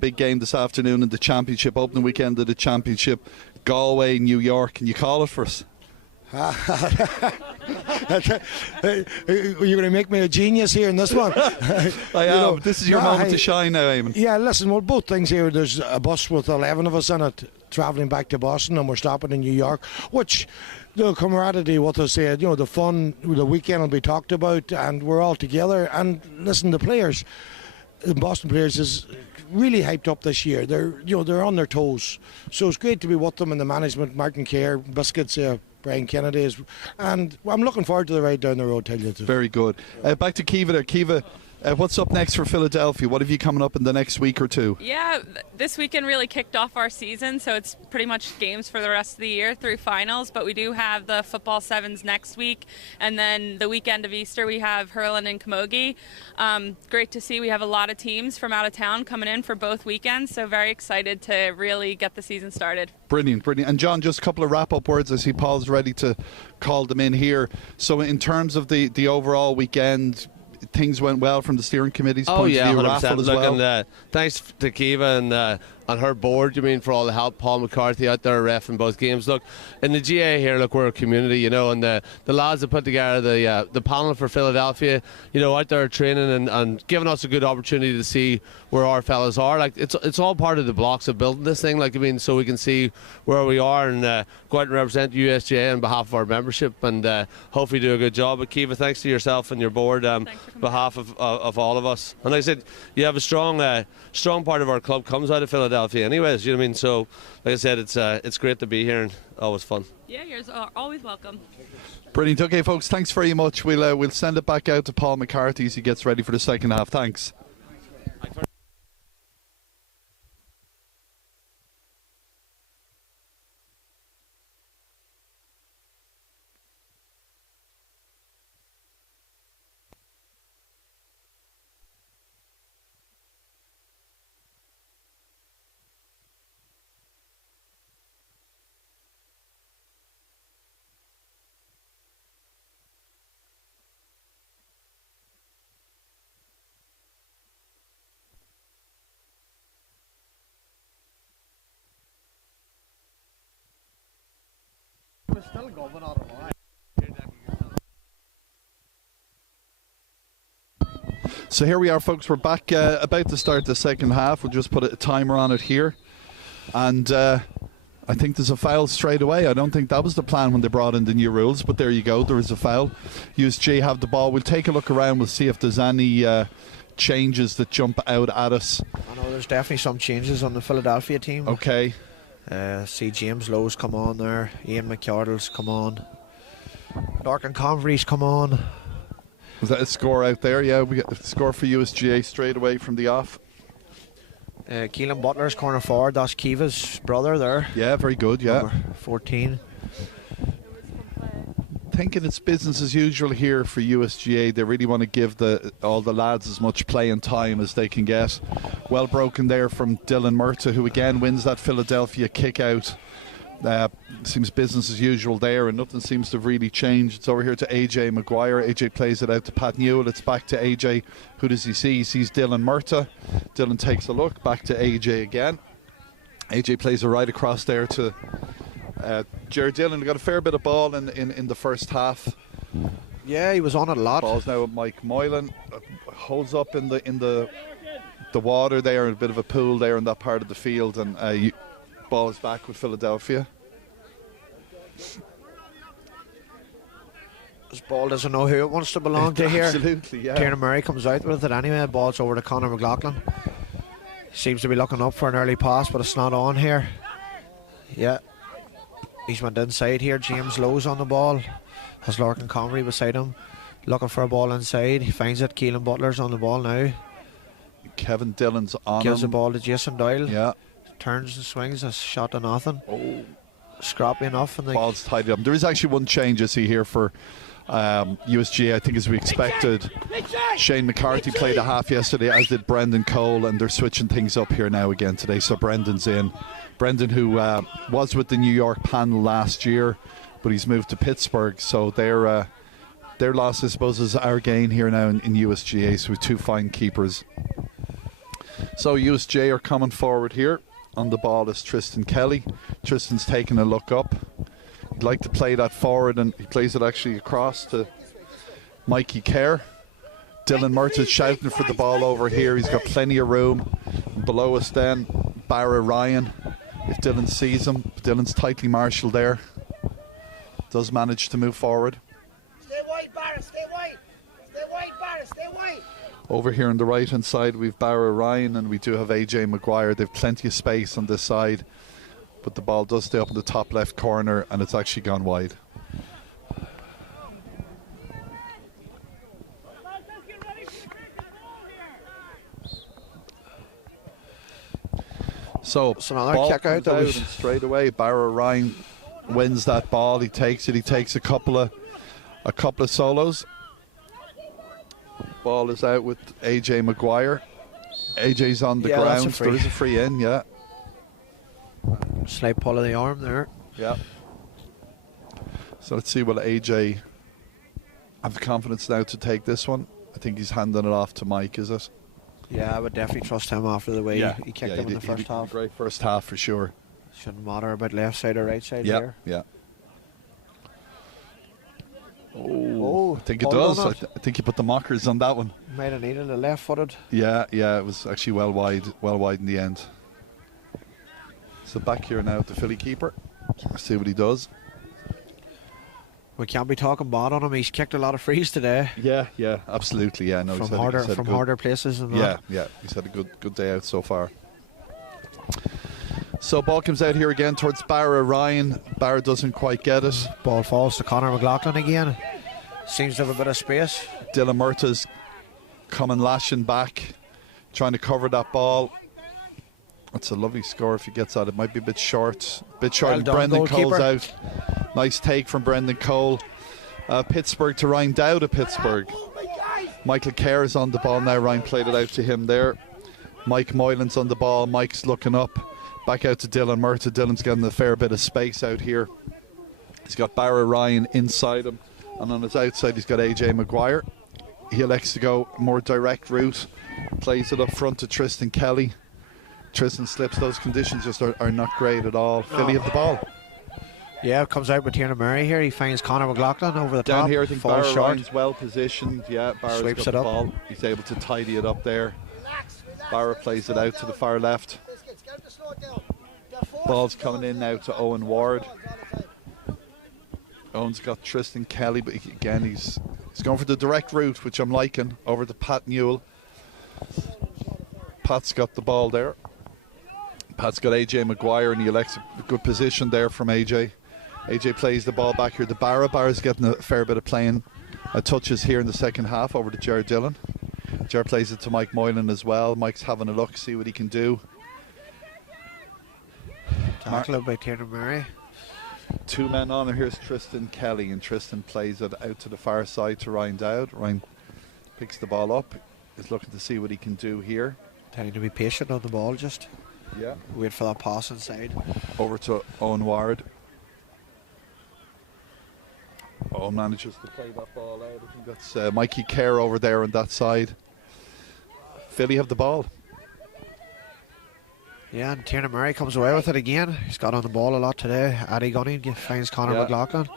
big game this afternoon in the championship, opening weekend of the championship, Galway, New York. Can you call it for us? You're going to make me a genius here in this one. I am. Know, this is your moment to shine now, Eamon. Yeah, listen, well, both things here. There's a bus with 11 of us in it travelling back to Boston, and we're stopping in New York, which the camaraderie, what they said, you know, the fun, the weekend will be talked about, and we're all together. And listen, the players, the Boston players, is really hyped up this year. They're on their toes, so it's great to be with them, and the management, Martin Kerr, Biscuits, Brian Kennedy is, and I'm looking forward to the ride down the road. Tell you the truth. Very good. Back to Kiva there. Kiva, what's up next for Philadelphia? What have you coming up in the next week or two? Yeah, this weekend really kicked off our season, so it's pretty much games for the rest of the year through finals, but we do have the football sevens next week, and then the weekend of Easter we have hurling and camogie. Great to see we have a lot of teams from out of town coming in for both weekends, so very excited to really get the season started. Brilliant, brilliant. And John, just a couple of wrap-up words. I see Paul's ready to call them in here. So in terms of the overall weekend, things went well from the steering committee's point of view. 100%. Raffle as well. And, thanks to Kiva and her board, for all the help. Paul McCarthy out there ref in both games. Look, in the GAA here, we're a community, and the lads that put together the panel for Philadelphia, out there training and giving us a good opportunity to see where our fellas are. It's all part of the blocks of building this thing, so we can see where we are and go out and represent USGAA on behalf of our membership and hopefully do a good job. But Kiva, thanks to yourself and your board on behalf of all of us. And like I said, you have a strong part of our club comes out of Philadelphia anyways, so like I said, it's great to be here and always fun. Yeah, you're always welcome. Brilliant. Okay, folks, thanks very much. We'll send it back out to Paul McCarthy as he gets ready for the second half. Thanks. Still going on. So here we are, folks. We're back about to start the second half. We'll just put a timer on it here. And I think there's a foul straight away. I don't think that was the plan when they brought in the new rules, but there you go. There is a foul. USG have the ball. We'll take a look around. We'll see if there's any changes that jump out at us. I know there's definitely some changes on the Philadelphia team. Okay. See James Lowe's come on there, Ian McCardle's come on, Larkin Convery's come on. Was that a score out there? Yeah, we got the score for USGA straight away from the off. Keelan Butler's corner forward, that's Kiva's brother there. Yeah, very good, yeah. Number 14. Thinking it's business as usual here for USGA. They really want to give all the lads as much playing time as they can get. Well broken there from Dylan Murta, who again wins that Philadelphia kick out. Seems business as usual there, and nothing seems to have really changed. It's over here to AJ Maguire. AJ plays it out to Pat Newell. It's back to AJ. Who does he see? He sees Dylan Murta. Dylan takes a look. Back to AJ again. AJ plays it right across there to Jared Dillon. Got a fair bit of ball in the first half. Yeah, he was on it a lot. Ball's now with Mike Moylan. Holds up in the water there, a bit of a pool there in that part of the field, and ball is back with Philadelphia. This ball doesn't know who it wants to belong to here. Absolutely, yeah. Tiernan Murray comes out with it anyway. Ball's over to Conor McLaughlin. Seems to be looking up for an early pass, but it's not on here. Yeah. He's went inside here. James Lowe's on the ball. Has Larkin Convery beside him. Looking for a ball inside. He finds it. Keelan Butler's on the ball now. Kevin Dillon's on Gives him. the ball to Jason Doyle. Yeah. Turns and swings. A shot to nothing. Oh. Scrappy enough. And Ball's tidied up. There is actually one change I see here for USGA. I think as we expected. Shane McCarthy played a half yesterday, as did Brendan Cole, and they're switching things up here now again today. So Brendan's in. Brendan, who was with the New York panel last year, but he's moved to Pittsburgh. So their loss, I suppose, is our gain here now in USGA. So with two fine keepers. So USGA are coming forward here. On the ball is Tristan Kelly. Tristan's taking a look up. He'd like to play that forward, and he plays it actually across to Mikey Kerr. Dylan Murtagh's shouting for the ball over here. He's got plenty of room. Below us then, Barra Ryan. If Dylan sees him, Dylan's tightly marshalled there. Does manage to move forward. Stay wide, Barra, stay wide. Stay wide, Barra, stay wide. Over here on the right hand side we've Barra Ryan, and we do have AJ Maguire. They've plenty of space on this side, but the ball does stay up in the top left corner, and it's actually gone wide. So another ball kick out comes out and straight away Barra Ryan wins that ball. He takes it. He takes a couple of solos. Ball is out with AJ Maguire. AJ's on the ground. There is a free in, yeah. Slight pull of the arm there. Yeah. So let's see, will AJ have the confidence now to take this one? I think he's handing it off to Mike, is it? Yeah, I would definitely trust him after the way he kicked him in the first half. Great first half for sure. Shouldn't matter about left side or right side here. Yeah. Oh, I think it does. I think he put the mockers on that one. Might have needed a left-footed. Yeah, it was actually well wide in the end. So back here now at the Philly keeper. Let's see what he does. We can't be talking bad on him. He's kicked a lot of frees today. Yeah, absolutely. Yeah, no, from harder places than that. Yeah, he's had a good day out so far. So ball comes out here again towards Barra Ryan. Barra doesn't quite get it. Ball falls to Conor McLaughlin again. Seems to have a bit of space. Dylan Murtagh's coming lashing back, trying to cover that ball. It's a lovely score if he gets that. It might be a bit short. Well done, Brendan Cole's goalkeeper. out. Nice take from Brendan Cole. Pittsburgh to Ryan Dowd of Pittsburgh. Michael Kerr is on the ball now. Ryan played it out to him there. Mike Moylan's on the ball. Mike's looking up. Back out to Dylan Murtagh. Dylan's getting a fair bit of space out here. He's got Barra Ryan inside him. And on his outside, he's got AJ Maguire. He elects to go more direct route. Plays it up front to Tristan Kelly. Tristan slips. Those conditions just are not great at all. Philly have the ball. Yeah, it comes out with Tiernan Murray here. He finds Conor McLaughlin over the top. Down here, I think falls Barra short. Ryan's well positioned. Yeah, Barra's Sweeps got it the up. ball. He's able to tidy it up there. Barra plays it out to the far left. Ball's coming in now to Owen Ward. Owen's got Tristan Kelly, but again he's going for the direct route, which I'm liking, over to Pat Newell. Pat's got the ball there. Pat's got AJ Maguire, and he elects a good position there from AJ. AJ plays the ball back here to Barra. Barra's getting a fair bit of playing touches here in the second half over to Jared Dillon. Jared plays it to Mike Moylan as well. Mike's having a look, see what he can do. Tackle by Tiernan Murray. Two men on, and here's Tristan Kelly, and Tristan plays it out to the far side to Ryan Dowd. Ryan picks the ball up, is looking to see what he can do here. Trying to be patient on the ball, just wait for that pass inside. Over to Owen Ward. Owen manages to play that ball out. I think that's Mikey Kerr over there on that side. Philly have the ball. Yeah, and Tiernan Murray comes away with it again. He's got on the ball a lot today. Addy Gunning finds Conor McLaughlin.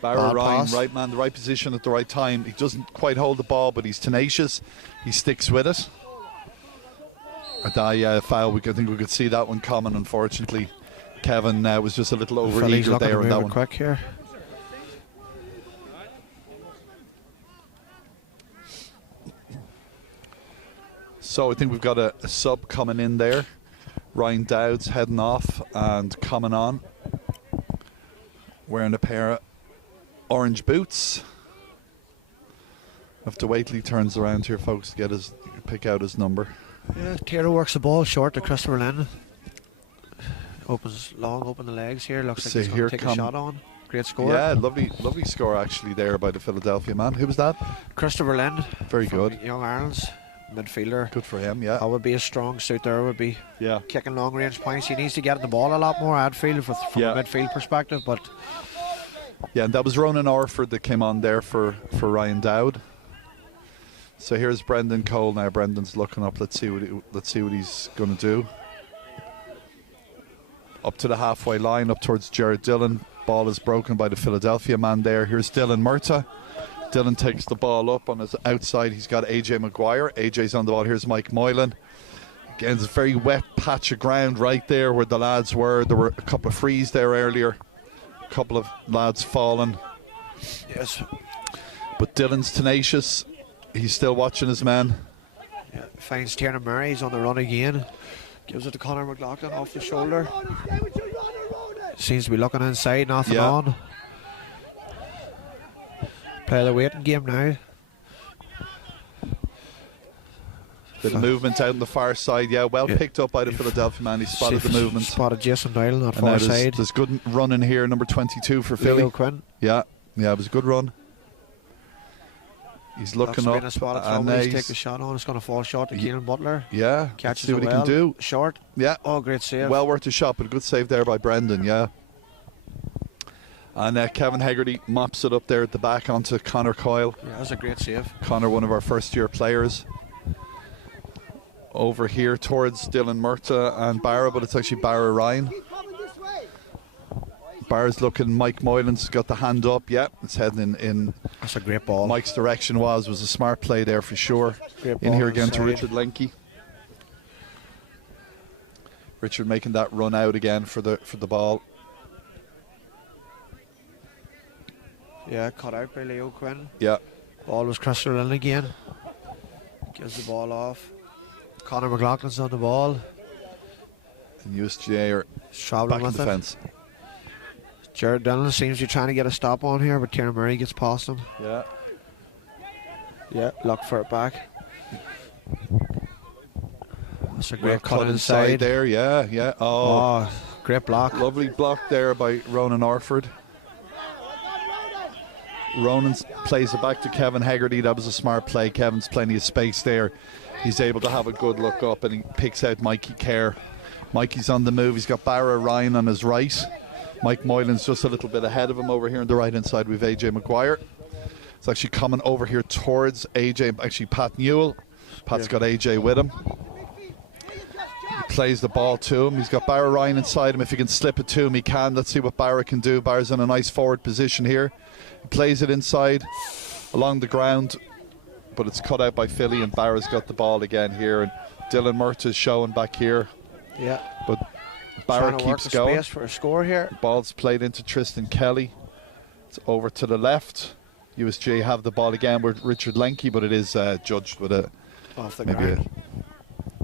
Barra Ryan, right man, the right position at the right time. He doesn't quite hold the ball, but he's tenacious. He sticks with it. A foul. I think we could see that one coming. Unfortunately, Kevin was just a little over-eager there on that one. Quick here. So I think we've got a sub coming in there. Ryan Dowd's heading off and coming on, wearing a pair of orange boots. Have to wait till he turns around here, folks, to get pick out his number. Yeah, Tiernan works the ball short to Christopher Lynn. Opens long, open the legs here. Looks like he's going to take a shot on. Great score. Yeah, lovely score actually there by the Philadelphia man. Who was that? Christopher Lynn. Very good. Young Ireland's midfielder. Good for him, yeah. That would be a strong suit there, would be kicking long range points. He needs to get the ball a lot more, I'd feel, from a midfield perspective. But yeah, and that was Ronan Orford that came on there for Ryan Dowd. So here's Brendan Cole now. Brendan's looking up. Let's see what he's going to do. Up to the halfway line, up towards Jared Dillon. Ball is broken by the Philadelphia man there. Here's Dylan Murtagh. Dylan takes the ball up on his outside. He's got AJ Maguire. AJ's on the ball. Here's Mike Moylan. Again, it's a very wet patch of ground right there where the lads were. There were a couple of frees there earlier. A couple of lads fallen. Yes. But Dylan's tenacious. He's still watching his man. Yeah, finds Tiernan Murray. He's on the run again. Gives it to Conor McLaughlin off the shoulder. Seems to be looking inside, nothing on. Play the waiting game now. Bit of movement out on the far side, well picked up by the Philadelphia man. He spotted the movement. Spotted Jason Doyle on the far side. There's good run in here, number 22 for Philly. Leo Quinn. Yeah, it was a good run. He's looking up. And he's taking a shot on. It's going to fall short to Keelan Butler. Yeah, catches see what he can do. Short. Yeah. Oh, great save. Well worth a shot, but a good save there by Brendan. Yeah. And Kevin Hegarty mops it up there at the back onto Connor Coyle. Yeah, that was a great save. Connor, one of our first-year players. Over here towards Dylan Murtagh and Barra, but it's actually Barra Ryan. Barra's looking. Mike Moylan's got the hand up. Yeah, it's heading in. That's a great ball. Mike's direction was a smart play there for sure. Great in ball here again inside. to Richard Lenke. Richard making that run out again for the ball. Yeah, cut out by Leo Quinn. Yeah. Ball was Christopher Lynn again. Gives the ball off. Conor McLaughlin's on the ball. And USGA are traveling back with in the it. fence. Jared Dillon seems to be trying to get a stop on here, but Tiernan Murray gets past him. Yeah. Yeah, luck for it back. That's a great cut inside there. Yeah. Oh, great block. Lovely block there by Ronan Orford. Ronan plays it back to Kevin Hegarty. That was a smart play. Kevin's plenty of space there. He's able to have a good look up and he picks out Mikey Kerr. Mikey's on the move. He's got Barra Ryan on his right. Mike Moylan's just a little bit ahead of him over here on the right hand side with AJ Maguire. It's actually coming over here towards AJ, actually Pat Newell. Pat's got AJ with him. He plays the ball to him. He's got Barra Ryan inside him. If he can slip it to him, he can. Let's see what Barra can do. Barra's in a nice forward position here. He plays it inside along the ground, but it's cut out by Philly, and Barra's got the ball again here. And Dylan Murtagh's showing back here. Yeah. But Barra keeps going. Space for a score here. Ball's played into Tristan Kelly. It's over to the left. USGA have the ball again with Richard Lenke, but it is judged with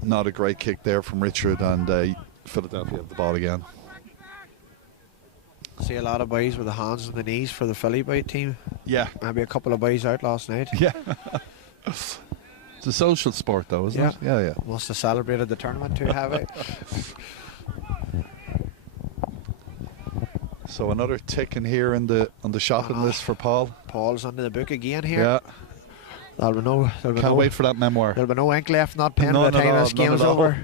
not a great kick there from Richard, and Philadelphia have the ball again. See a lot of boys with the hands on the knees for the Philly bite team. Yeah. Maybe a couple of boys out last night. Yeah. It's a social sport though, isn't it? Yeah. Must have celebrated the tournament too heavy. So another tick in here on the shopping list for Paul. Paul's under the book again here. Yeah. Can't wait for that memoir. There'll be no ink left, not pen by the time this game's over.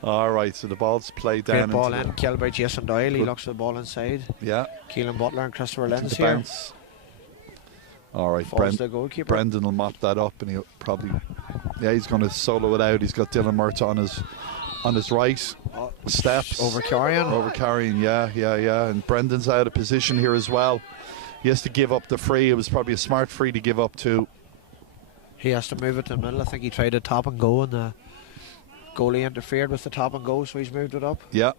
All right, so the ball's played down. Great ball in, killed by Jason Doyle. He looks for the ball inside. Yeah. Keelan Butler and Christopher Lynn's the here. Bounce. All right, The goalkeeper. Brendan will mop that up, and he'll probably, he's going to solo it out. He's got Dylan Murtagh on his right. Steps. Over carrying, yeah. And Brendan's out of position here as well. He has to give up the free. It was probably a smart free to give up to. He has to move it to the middle. I think he tried to top and go, and the goalie interfered with the top and go, so he's moved it up. Yeah.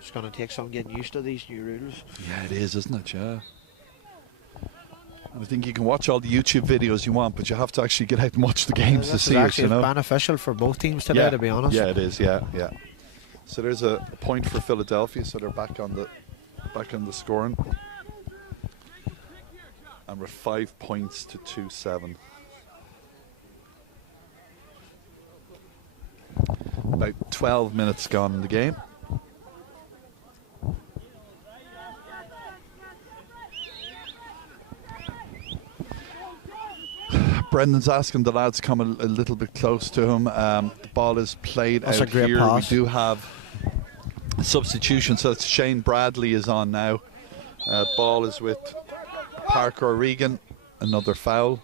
It's going to take some getting used to these new rules. Yeah, it is, isn't it? Yeah. I think you can watch all the YouTube videos you want, but you have to actually get out and watch the games to see it. It's beneficial for both teams today, to be honest. Yeah, it is. Yeah. So there's a point for Philadelphia, so they're back on the scoring. And we're 5 points to 2-7. About 12 minutes gone in the game. Brendan's asking the lads come a little bit close to him. The ball is played That's out a great here. pass. We do have a substitution, so it's Shane Bradley is on now. Ball is with Parker Regan. Another foul.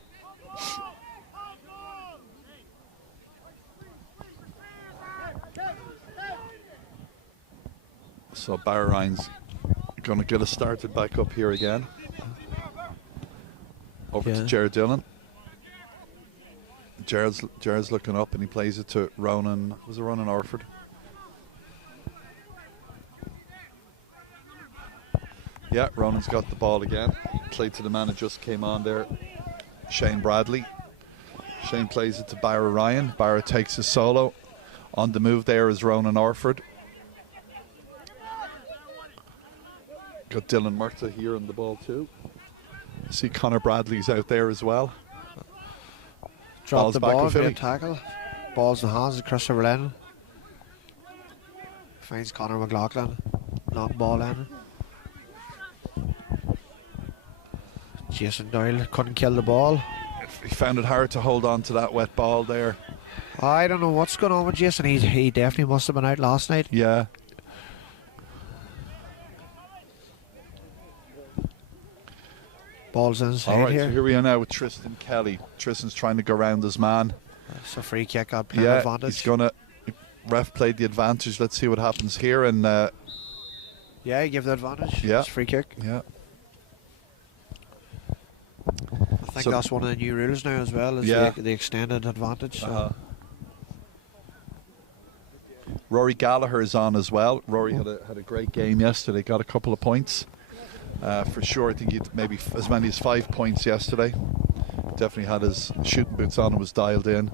So Barrowines going to get us started back up here again. Over to Jared Dillon. Jared's looking up and he plays it to Ronan. Was it Ronan Orford? Yeah, Ronan's got the ball again. Played to the man who just came on there, Shane Bradley. Shane plays it to Barra Ryan. Barra takes his solo. On the move there is Ronan Orford. Got Dylan Murtagh here on the ball too. See Connor Bradley's out there as well. Drop the ball, great tackle. Ball's in the hands of Christopher Lennon. Finds Conor McLaughlin. Long ball in. Jason Doyle couldn't kill the ball. He found it hard to hold on to that wet ball there. I don't know what's going on with Jason. He definitely must have been out last night. Yeah. Ball's inside All right, here. so here we are now with Tristan Kelly. Tristan's trying to go around his man. It's a free kick on player advantage. He's gonna. Ref played the advantage. Let's see what happens here. And yeah, he gave the advantage. Yeah, it's free kick. Yeah. I think that's one of the new rules now as well. Is the extended advantage. Rory Gallagher is on as well. Rory had a great game yesterday. Got a couple of points. For sure, I think he had maybe as many as 5 points yesterday. Definitely had his shooting boots on and was dialed in.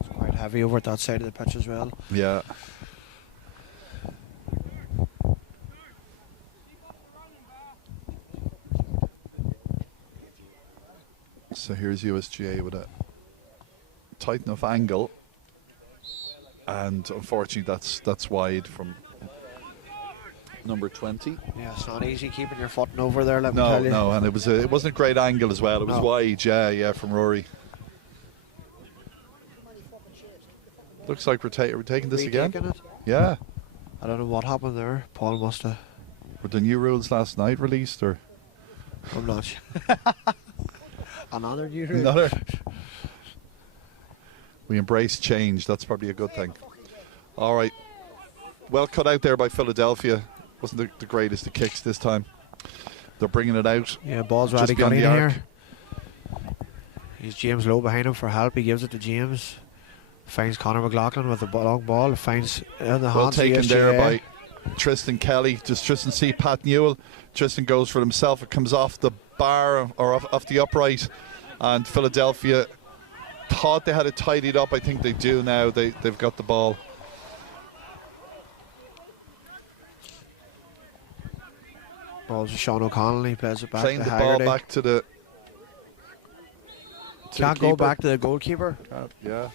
It's quite heavy over at that side of the pitch as well. Yeah. So here's USGA with a tight enough angle, and unfortunately that's wide from number 20. Yeah, it's not easy keeping your footing over there, let me tell you. No, and it wasn't a great angle as well. It was wide, yeah, from Rory. Looks like we're taking this again. It? Yeah. I don't know what happened there. Paul must have. Were the new rules last night released, or? I'm not sure. Another new rule. Another. We embrace change. That's probably a good thing. All right. Well cut out there by Philadelphia. Wasn't the greatest of kicks this time. They're bringing it out. Yeah, ball's ready got in here. He's James Lowe behind him for help. He gives it to James. Finds Conor McLaughlin with the long ball. Finds in the hands. Well taken there by Tristan Kelly. Does Tristan see Pat Newell? Tristan goes for himself. It comes off the bar or off the upright, and Philadelphia thought they had it tidied up. I think they do now. They've got the ball. Ball's to Sean O'Connell. He plays it back Playing to the Haggerty. ball back to the. Can't go back to the goalkeeper. Yeah.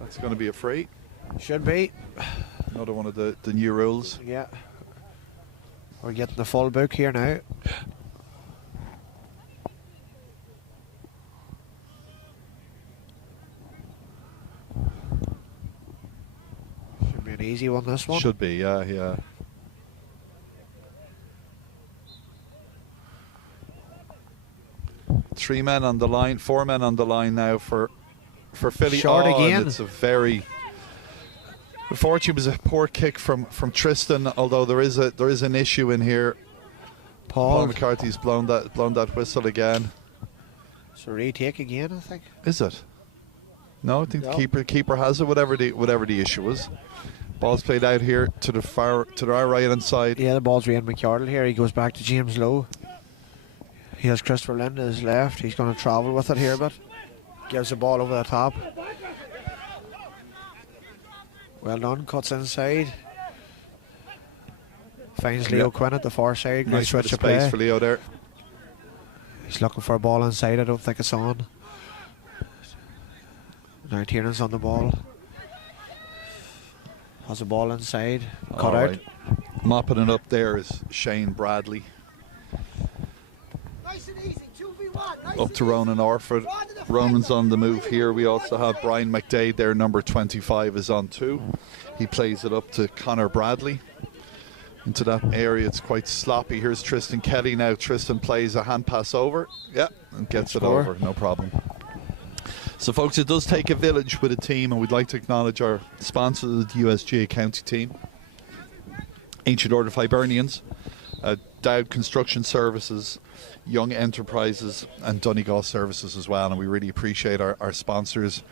That's going to be a free. Should be. Another one of the new rules. Yeah. We're getting the full book here now. Should be an easy one, this one. Should be, yeah. Four men on the line now for Philly. Short again. It's a very. Unfortunately, it was a poor kick from Tristan. Although there is an issue in here. Paul McCarthy's blown that whistle again. It's a retake again, I think. Is it? No, I think the keeper has it. Whatever the issue was. Ball's played out here to our right hand side. Yeah, the ball's Ryan McCardle here. He goes back to James Lowe. He has Christopher Lynn to his left. He's going to travel with it here a bit. Gives the ball over the top. Well done, cuts inside. Finds Leo Quinn at the far side. Nice switch of space for Leo there. He's looking for a ball inside. I don't think it's on. Now Tiernan's on the ball. Has a ball inside. Cut out. Right. Mopping it up there is Shane Bradley. Nice and easy, 2v1. Nice Up to Ronan Orford. Ronan's on the move here. We also have Brian McDade there, number 25 is on too. He plays it up to Connor Bradley. Into that area, it's quite sloppy. Here's Tristan Kelly now. Tristan plays a hand pass over. Yeah, and gets it over, no problem. So folks, it does take a village with a team, and we'd like to acknowledge our sponsor, the USGAA County team, Ancient Order of Hibernians, Dowd Construction Services, Young Enterprises, and Donegal Services as well, and we really appreciate our sponsors.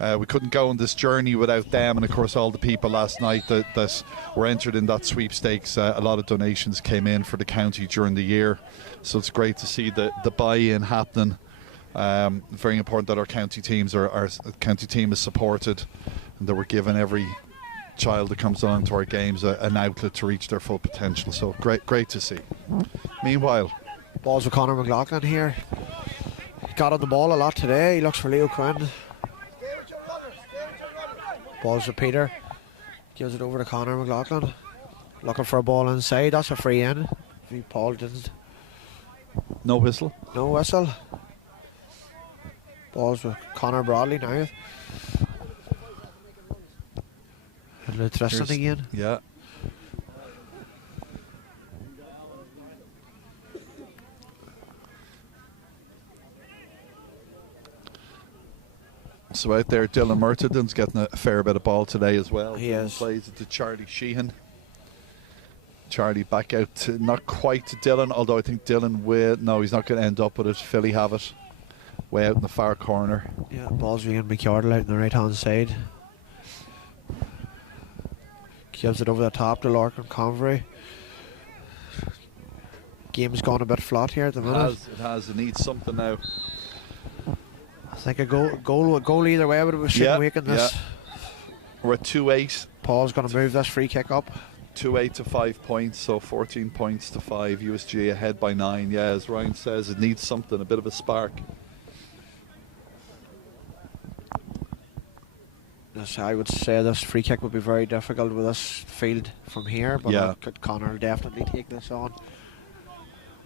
We couldn't go on this journey without them, and of course all the people last night that were entered in that sweepstakes. A lot of donations came in for the county during the year, so it's great to see the buy-in happening. Very important that our county teams our county team is supported, and that we're giving every child that comes on to our games an outlet to reach their full potential. So great to see. Meanwhile, Balls with Conor McLaughlin here. He got on the ball a lot today. He looks for Leo Quinn. Balls with Peter. Gives it over to Conor McLaughlin. Looking for a ball inside. That's a free in. Paul didn't. no whistle. No whistle. Balls with Conor Bradley now. And Tristan again. Yeah. So out there, Dylan Murtadon's getting a fair bit of ball today as well. He is. Plays it to Charlie Sheehan. Charlie back out to not quite to Dylan, although I think Dylan will. No, he's not going to end up with it. Philly have it. Way out in the far corner. Yeah, balls with Ian McCardle out on the right hand side. Gives it over the top to Larkin Convery. Game's gone a bit flat here at the minute. It has. It needs something now. I think a goal either way, but it was shouldn't weaken this. Yeah. We're at 2-8. Paul's going to move this free kick up. 2-8 to 5 points, so 14 points to 5. USGA ahead by 9. Yeah, as Ryan says, it needs something, a bit of a spark. I would say this free kick would be very difficult with this field from here, but Connor will definitely take this on.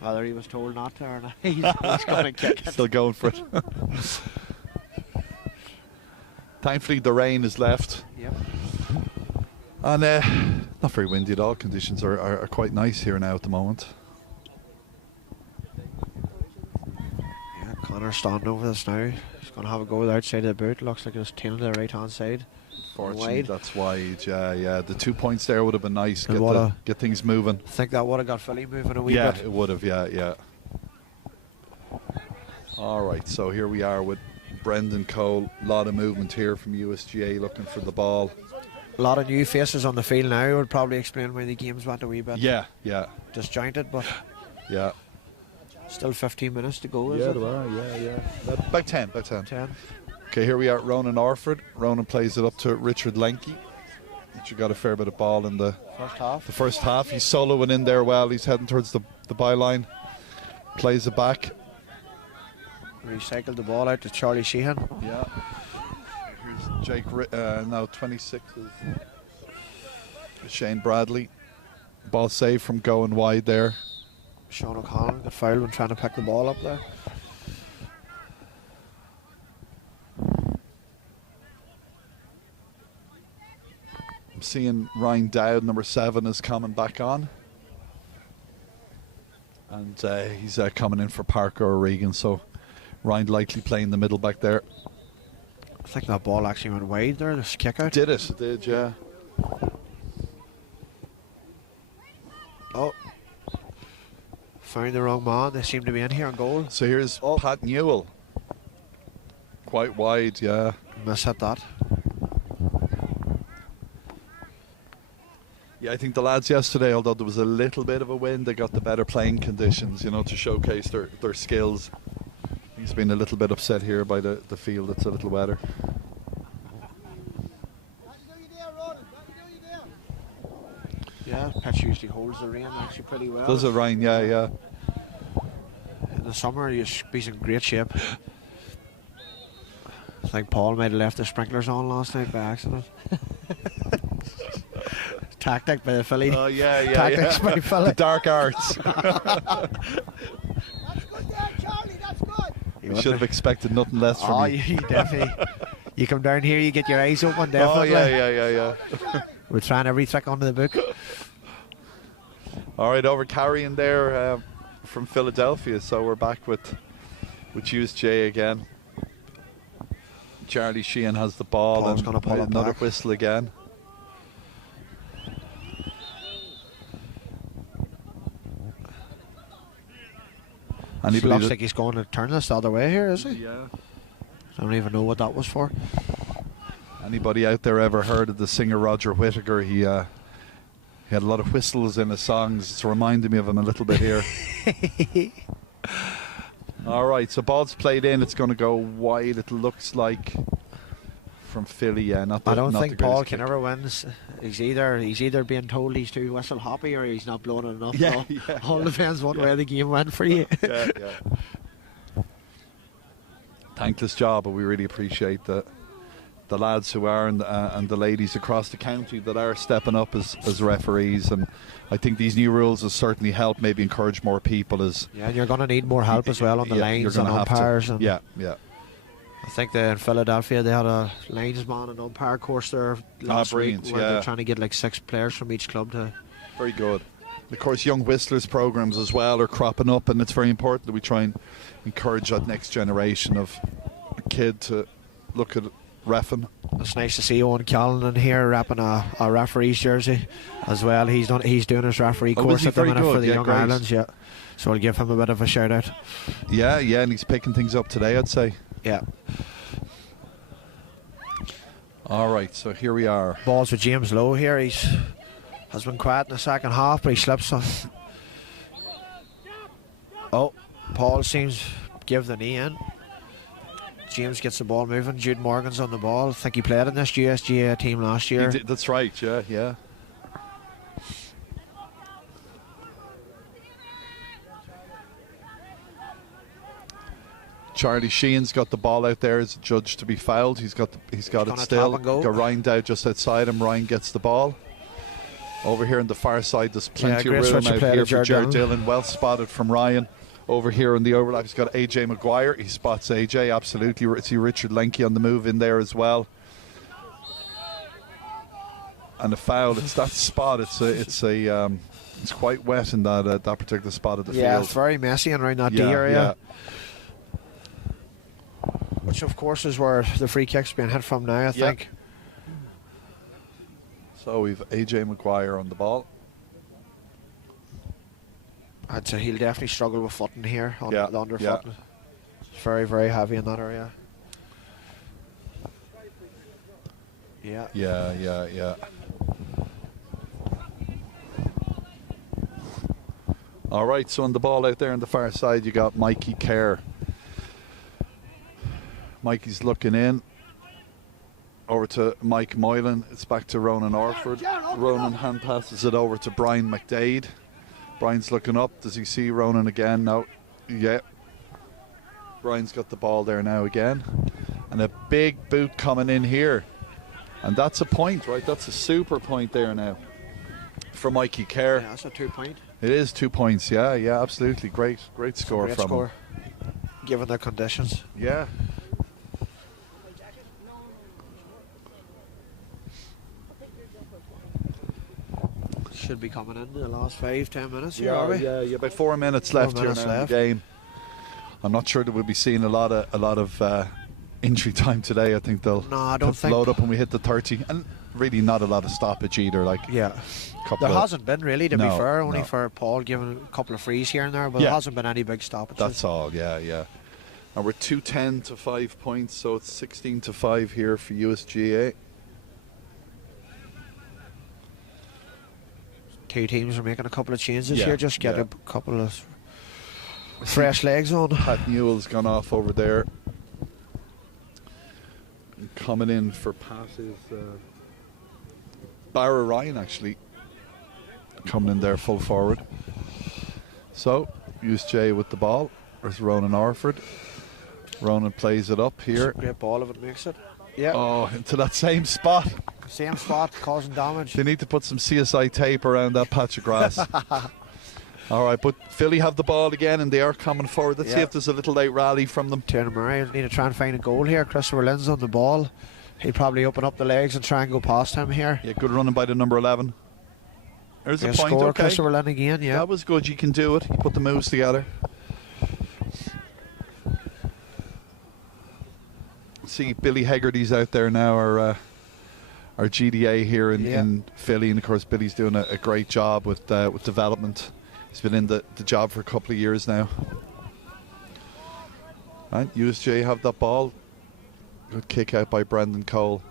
Whether he was told not to or not, he's going to kick it. Still going for it. Thankfully, the rain is left. Yep. And not very windy at all. Conditions are quite nice here now at the moment. Yeah, Connor's standing over this now. He's going to have a go with the outside of the boot. Looks like it's 10 to the right hand side. Fortunately, that's wide. Yeah. The 2 points there would have been nice. Get things moving. I think that would have got Philly moving a wee bit. Yeah, it would have. Yeah. All right, so here we are with Brendan Cole. A lot of movement here from USGA looking for the ball. A lot of new faces on the field now would probably explain why the games went a wee bit. Yeah. Disjointed, but yeah. Still 15 minutes to go, is it? There are, yeah. About 10. 10. Okay, here we are at Ronan Orford. Ronan plays it up to Richard Lenke. Richard got a fair bit of ball in the first half. He's soloing in there well. He's heading towards the byline. Plays it back. Recycled the ball out to Charlie Sheehan. Yeah. Here's Jake, now 26 is Shane Bradley. Ball saved from going wide there. Sean O'Connell got fouled when trying to pick the ball up there. I'm seeing Ryan Dowd, number 7, is coming back on. And he's coming in for Parker O'Regan, so Ryan likely playing the middle back there. I think that ball actually went wide there, this kick out. Did it? It did, yeah. Oh. Found the wrong man. They seem to be in here on goal. So here's Pat Newell. Quite wide, yeah. Miss hit that. Yeah, I think the lads yesterday, although there was a little bit of a wind, they got the better playing conditions, you know, to showcase their skills. He's been a little bit upset here by the field that's a little wetter. Yeah, pitch usually holds the rain actually pretty well. Does it rain? Yeah, yeah. In the summer, you should be in great shape. I think Paul might have left the sprinklers on last night by accident. Tactic by the Philly. Oh, yeah. Tactics by Philly. The dark arts. That's good there, Charlie, that's good. You should have expected nothing less from Oh, me. you definitely. You come down here, you get your eyes open, definitely. Oh, yeah. We're trying every trick under the book. All right, over carrying there from Philadelphia. So we're back with USGAA again. Charlie Sheehan has the ball. Paul's and gonna pull it another back. whistle again. He looks like he's going to turn this the other way here, is he? Yeah. I don't even know what that was for. Anybody out there ever heard of the singer Roger Whittaker? He had a lot of whistles in his songs. It's reminding me of him a little bit here. All right, so ball's played in. It's going to go wide. It looks like from Philly. Yeah, not the, I don't not think the Paul greatest can kick. ever win. He's either being told he's too whistle hoppy or he's not blowing it enough. Yeah, All depends what way the game went for you. Yeah. Thankless job, but we really appreciate the lads who are and the ladies across the county that are stepping up as referees, and I think these new rules will certainly help, maybe encourage more people. As Yeah, and you're going to need more help as well on the lines you're and gonna have to. umpires. And Yeah. I think in Philadelphia they had a linesman and umpire course there last week brilliant, where yeah. they're trying to get like 6 players from each club to. Very good. Of course, young whistlers programs as well are cropping up, and it's very important that we try and encourage that next generation of kid to look at reffing. It's nice to see Owen Callan here wrapping a referee's jersey as well. He's doing his referee Oh, course is he at the very minute good? for the Yeah, Young great. Irelands, yeah. So I'll give him a bit of a shout out. Yeah, and he's picking things up today, I'd say. Yeah. All right, so here we are. Balls with James Lowe here. Has been quiet in the second half, but he slips on. Oh, Paul seems to give the knee in. James gets the ball moving. Jude Morgan's on the ball. I think he played in this USGAA team last year. He did, that's right, yeah. Charlie Sheehan's got the ball out there as a judge to be fouled. He's got it gonna still. tap and go. Got Ryan Dowd just outside him. Ryan gets the ball. Over here on the far side, there's plenty great of room switch of out play here to for Jared Jared Dillon. Dillon. Well spotted from Ryan. Over here in the overlap, he's got AJ Maguire. He spots AJ, absolutely. See Richard Lenke on the move in there as well. And a foul. It's that spot. It's quite wet in that particular spot of the Yeah, field. it's very messy and around that D area. Which, of course, is where the free kick's being hit from now, I think. So we've AJ Maguire on the ball. I'd say he'll definitely struggle with footing here on the underfoot. Yeah. It's very, very heavy in that area. Yeah. Yeah. All right, so on the ball out there on the far side, you got Mikey Kerr. Mikey's looking in. Over to Mike Moylan. It's back to Ronan Orford. Ronan hand passes it over to Brian McDade. Brian's looking up. Does he see Ronan again? No. Yeah. Brian's got the ball there now again. And a big boot coming in here. And that's a point, right? That's a super point there now for Mikey Kerr. Yeah, that's a 2 point. It is 2 points, yeah, absolutely. Great score Great from score, him. given the conditions. Yeah. Should be coming in the last 5-10 minutes here, Yeah, are we? yeah, about 4 minutes left here now in the game. I'm not sure that we'll be seeing a lot of injury time today. I think they'll load up when we hit the 30, and really not a lot of stoppage either. There hasn't been really, to be fair, only no. for Paul giving a couple of frees here and there, but there hasn't been any big stoppages. That's all, yeah. And we're 2-10 to 5 points, so it's 16 to 5 here for USGAA. two teams are making a couple of changes here, just get a couple of fresh legs on. Pat Newell's gone off over there. And coming in for passes, Barra Ryan actually coming in there full forward. So USGAA with the ball. There's Ronan Orford. Ronan plays it up here. It's a great ball if it makes it. Yeah. Oh, into that same spot. Same spot, causing damage. They need to put some CSI tape around that patch of grass. All right, but Philly have the ball again and they are coming forward. Let's see if there's a little late rally from them. Tiernan Murray need to try and find a goal here. Christopher Lynn's on the ball. He'll probably open up the legs and try and go past him here. Yeah, good running by the number 11. There's a point, score, okay. Christopher Lynn again, yeah. That was good, you can do it. You put the moves together. See, Billy Hegarty's out there now, our GDA here in Philly, and of course Billy's doing a great job with development. He's been in the job for a couple of years now. Right, USGAA have that ball. Good kick out by Brendan Cole.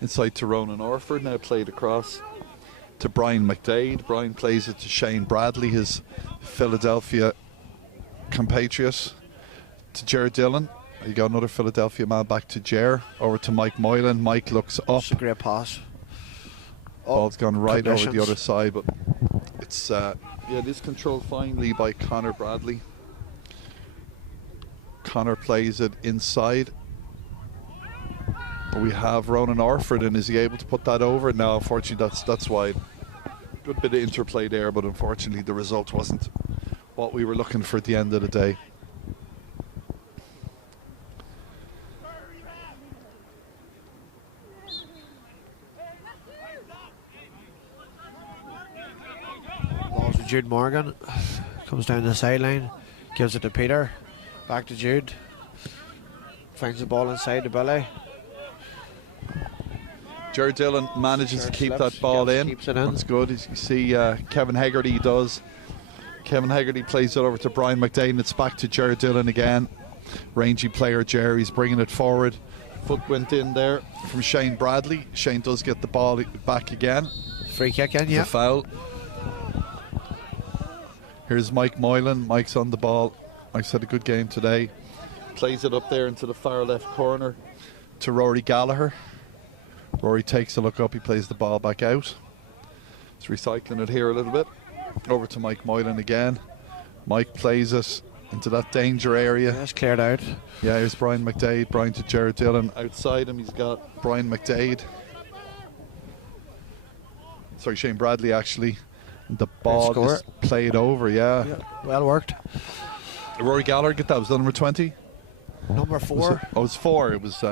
Inside to Ronan Orford, now played across to Brian McDade. Brian plays it to Shane Bradley, his Philadelphia compatriot. To Ger Dillon. You got another Philadelphia man back to Ger. Over to Mike Moylan. Mike looks up. It's a great pass. Ball's gone right over the other side, but it's it is controlled finally by Connor Bradley. Connor plays it inside. But we have Ronan Orford, and is he able to put that over? No, unfortunately that's wide. Good bit of interplay there, but unfortunately the result wasn't what we were looking for at the end of the day. Balls to Jude Morgan. Comes down the sideline. Gives it to Peter. Back to Jude. Finds the ball inside the Billy. Ger Dillon manages to keep that ball in. Keeps it in. That's good. As you see, Kevin Hegarty does. Kevin Hegarty plays it over to Brian McDade, and it's back to Ger Dillon again. Rangy player Jerry's bringing it forward. Foot went in there from Shane Bradley. Shane does get the ball back again. Free kick in, yeah. The foul. Here's Mike Moylan. Mike's on the ball. Mike's had a good game today. Plays it up there into the far left corner to Rory Gallagher. Rory takes a look up. He plays the ball back out. He's recycling it here a little bit. Over to Mike Moylan again. Mike plays it into that danger area. Yeah, it's cleared out. Yeah, here's Brian McDade. Brian to Jared Dillon. Outside him, he's got Brian McDade. Sorry, Shane Bradley actually. And the ball is played over, yeah. Well worked. Rory Gallagher, get that. Was that number 20? Number 4. It was 4. It was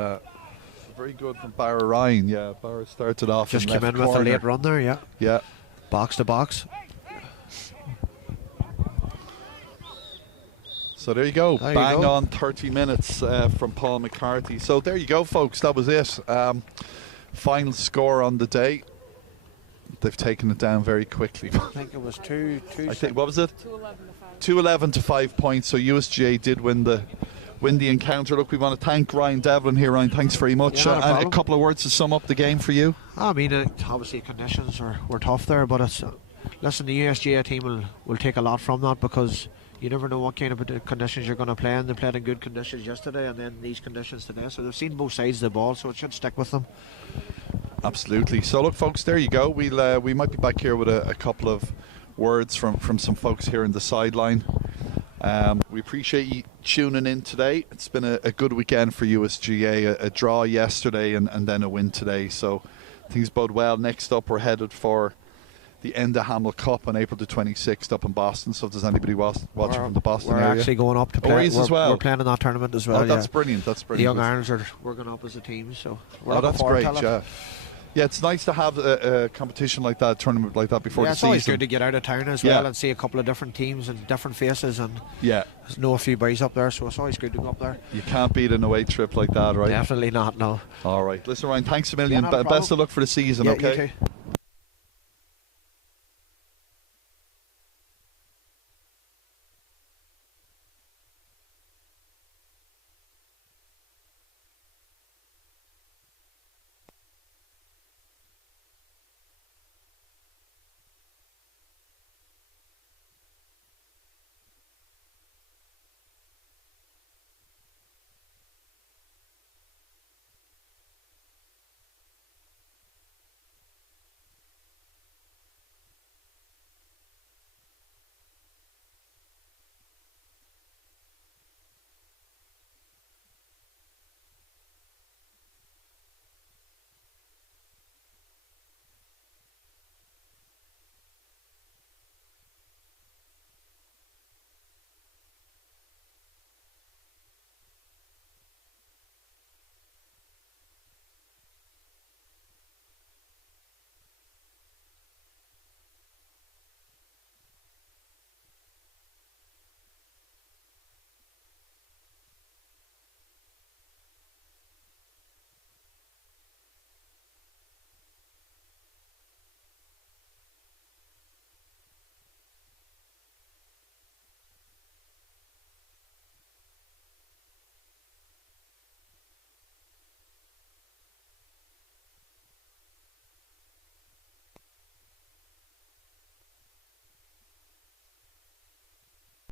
very good from Barra Ryan. Yeah, Barra started off just in came in with a late run there, yeah. Yeah. Box to box. So there you go. Bang on 30 minutes from Paul McCarthy. So there you go, folks. That was it. Final score on the day. They've taken it down very quickly. I think it was what was it? 2-11 to 5 points. So USGAA did win the encounter. Look, we want to thank Ryan Devlin here. Ryan, thanks very much. Yeah, a couple of words to sum up the game for you. I mean, obviously conditions were tough there, but it's listen, the USGAA team will take a lot from that, because you never know what kind of conditions you're going to play in. They played in good conditions yesterday and then these conditions today, so they've seen both sides of the ball, so it should stick with them. Absolutely. So look, folks, there you go. We might be back here with a couple of words from some folks here in the sideline. We appreciate you tuning in today. It's been a good weekend for USGAA, a draw yesterday and then a win today, so things bode well. Next up, we're headed for the Enda Hamel Cup on April the 26th up in Boston, so if there's anybody watching from the Boston area. We're actually going up to play. We're playing in that tournament as well. That's brilliant. That's brilliant. The Young Irons are working up as a team, so we're that's great. Yeah, it's nice to have a competition like that, a tournament like that before the season. It's always good to get out of town as well and see a couple of different teams and different faces, and know a few boys up there, so it's always good to go up there. You can't beat an away trip like that, right? Definitely not, no. All right. Listen, Ryan, thanks a million. Best of luck for the season, okay? You too.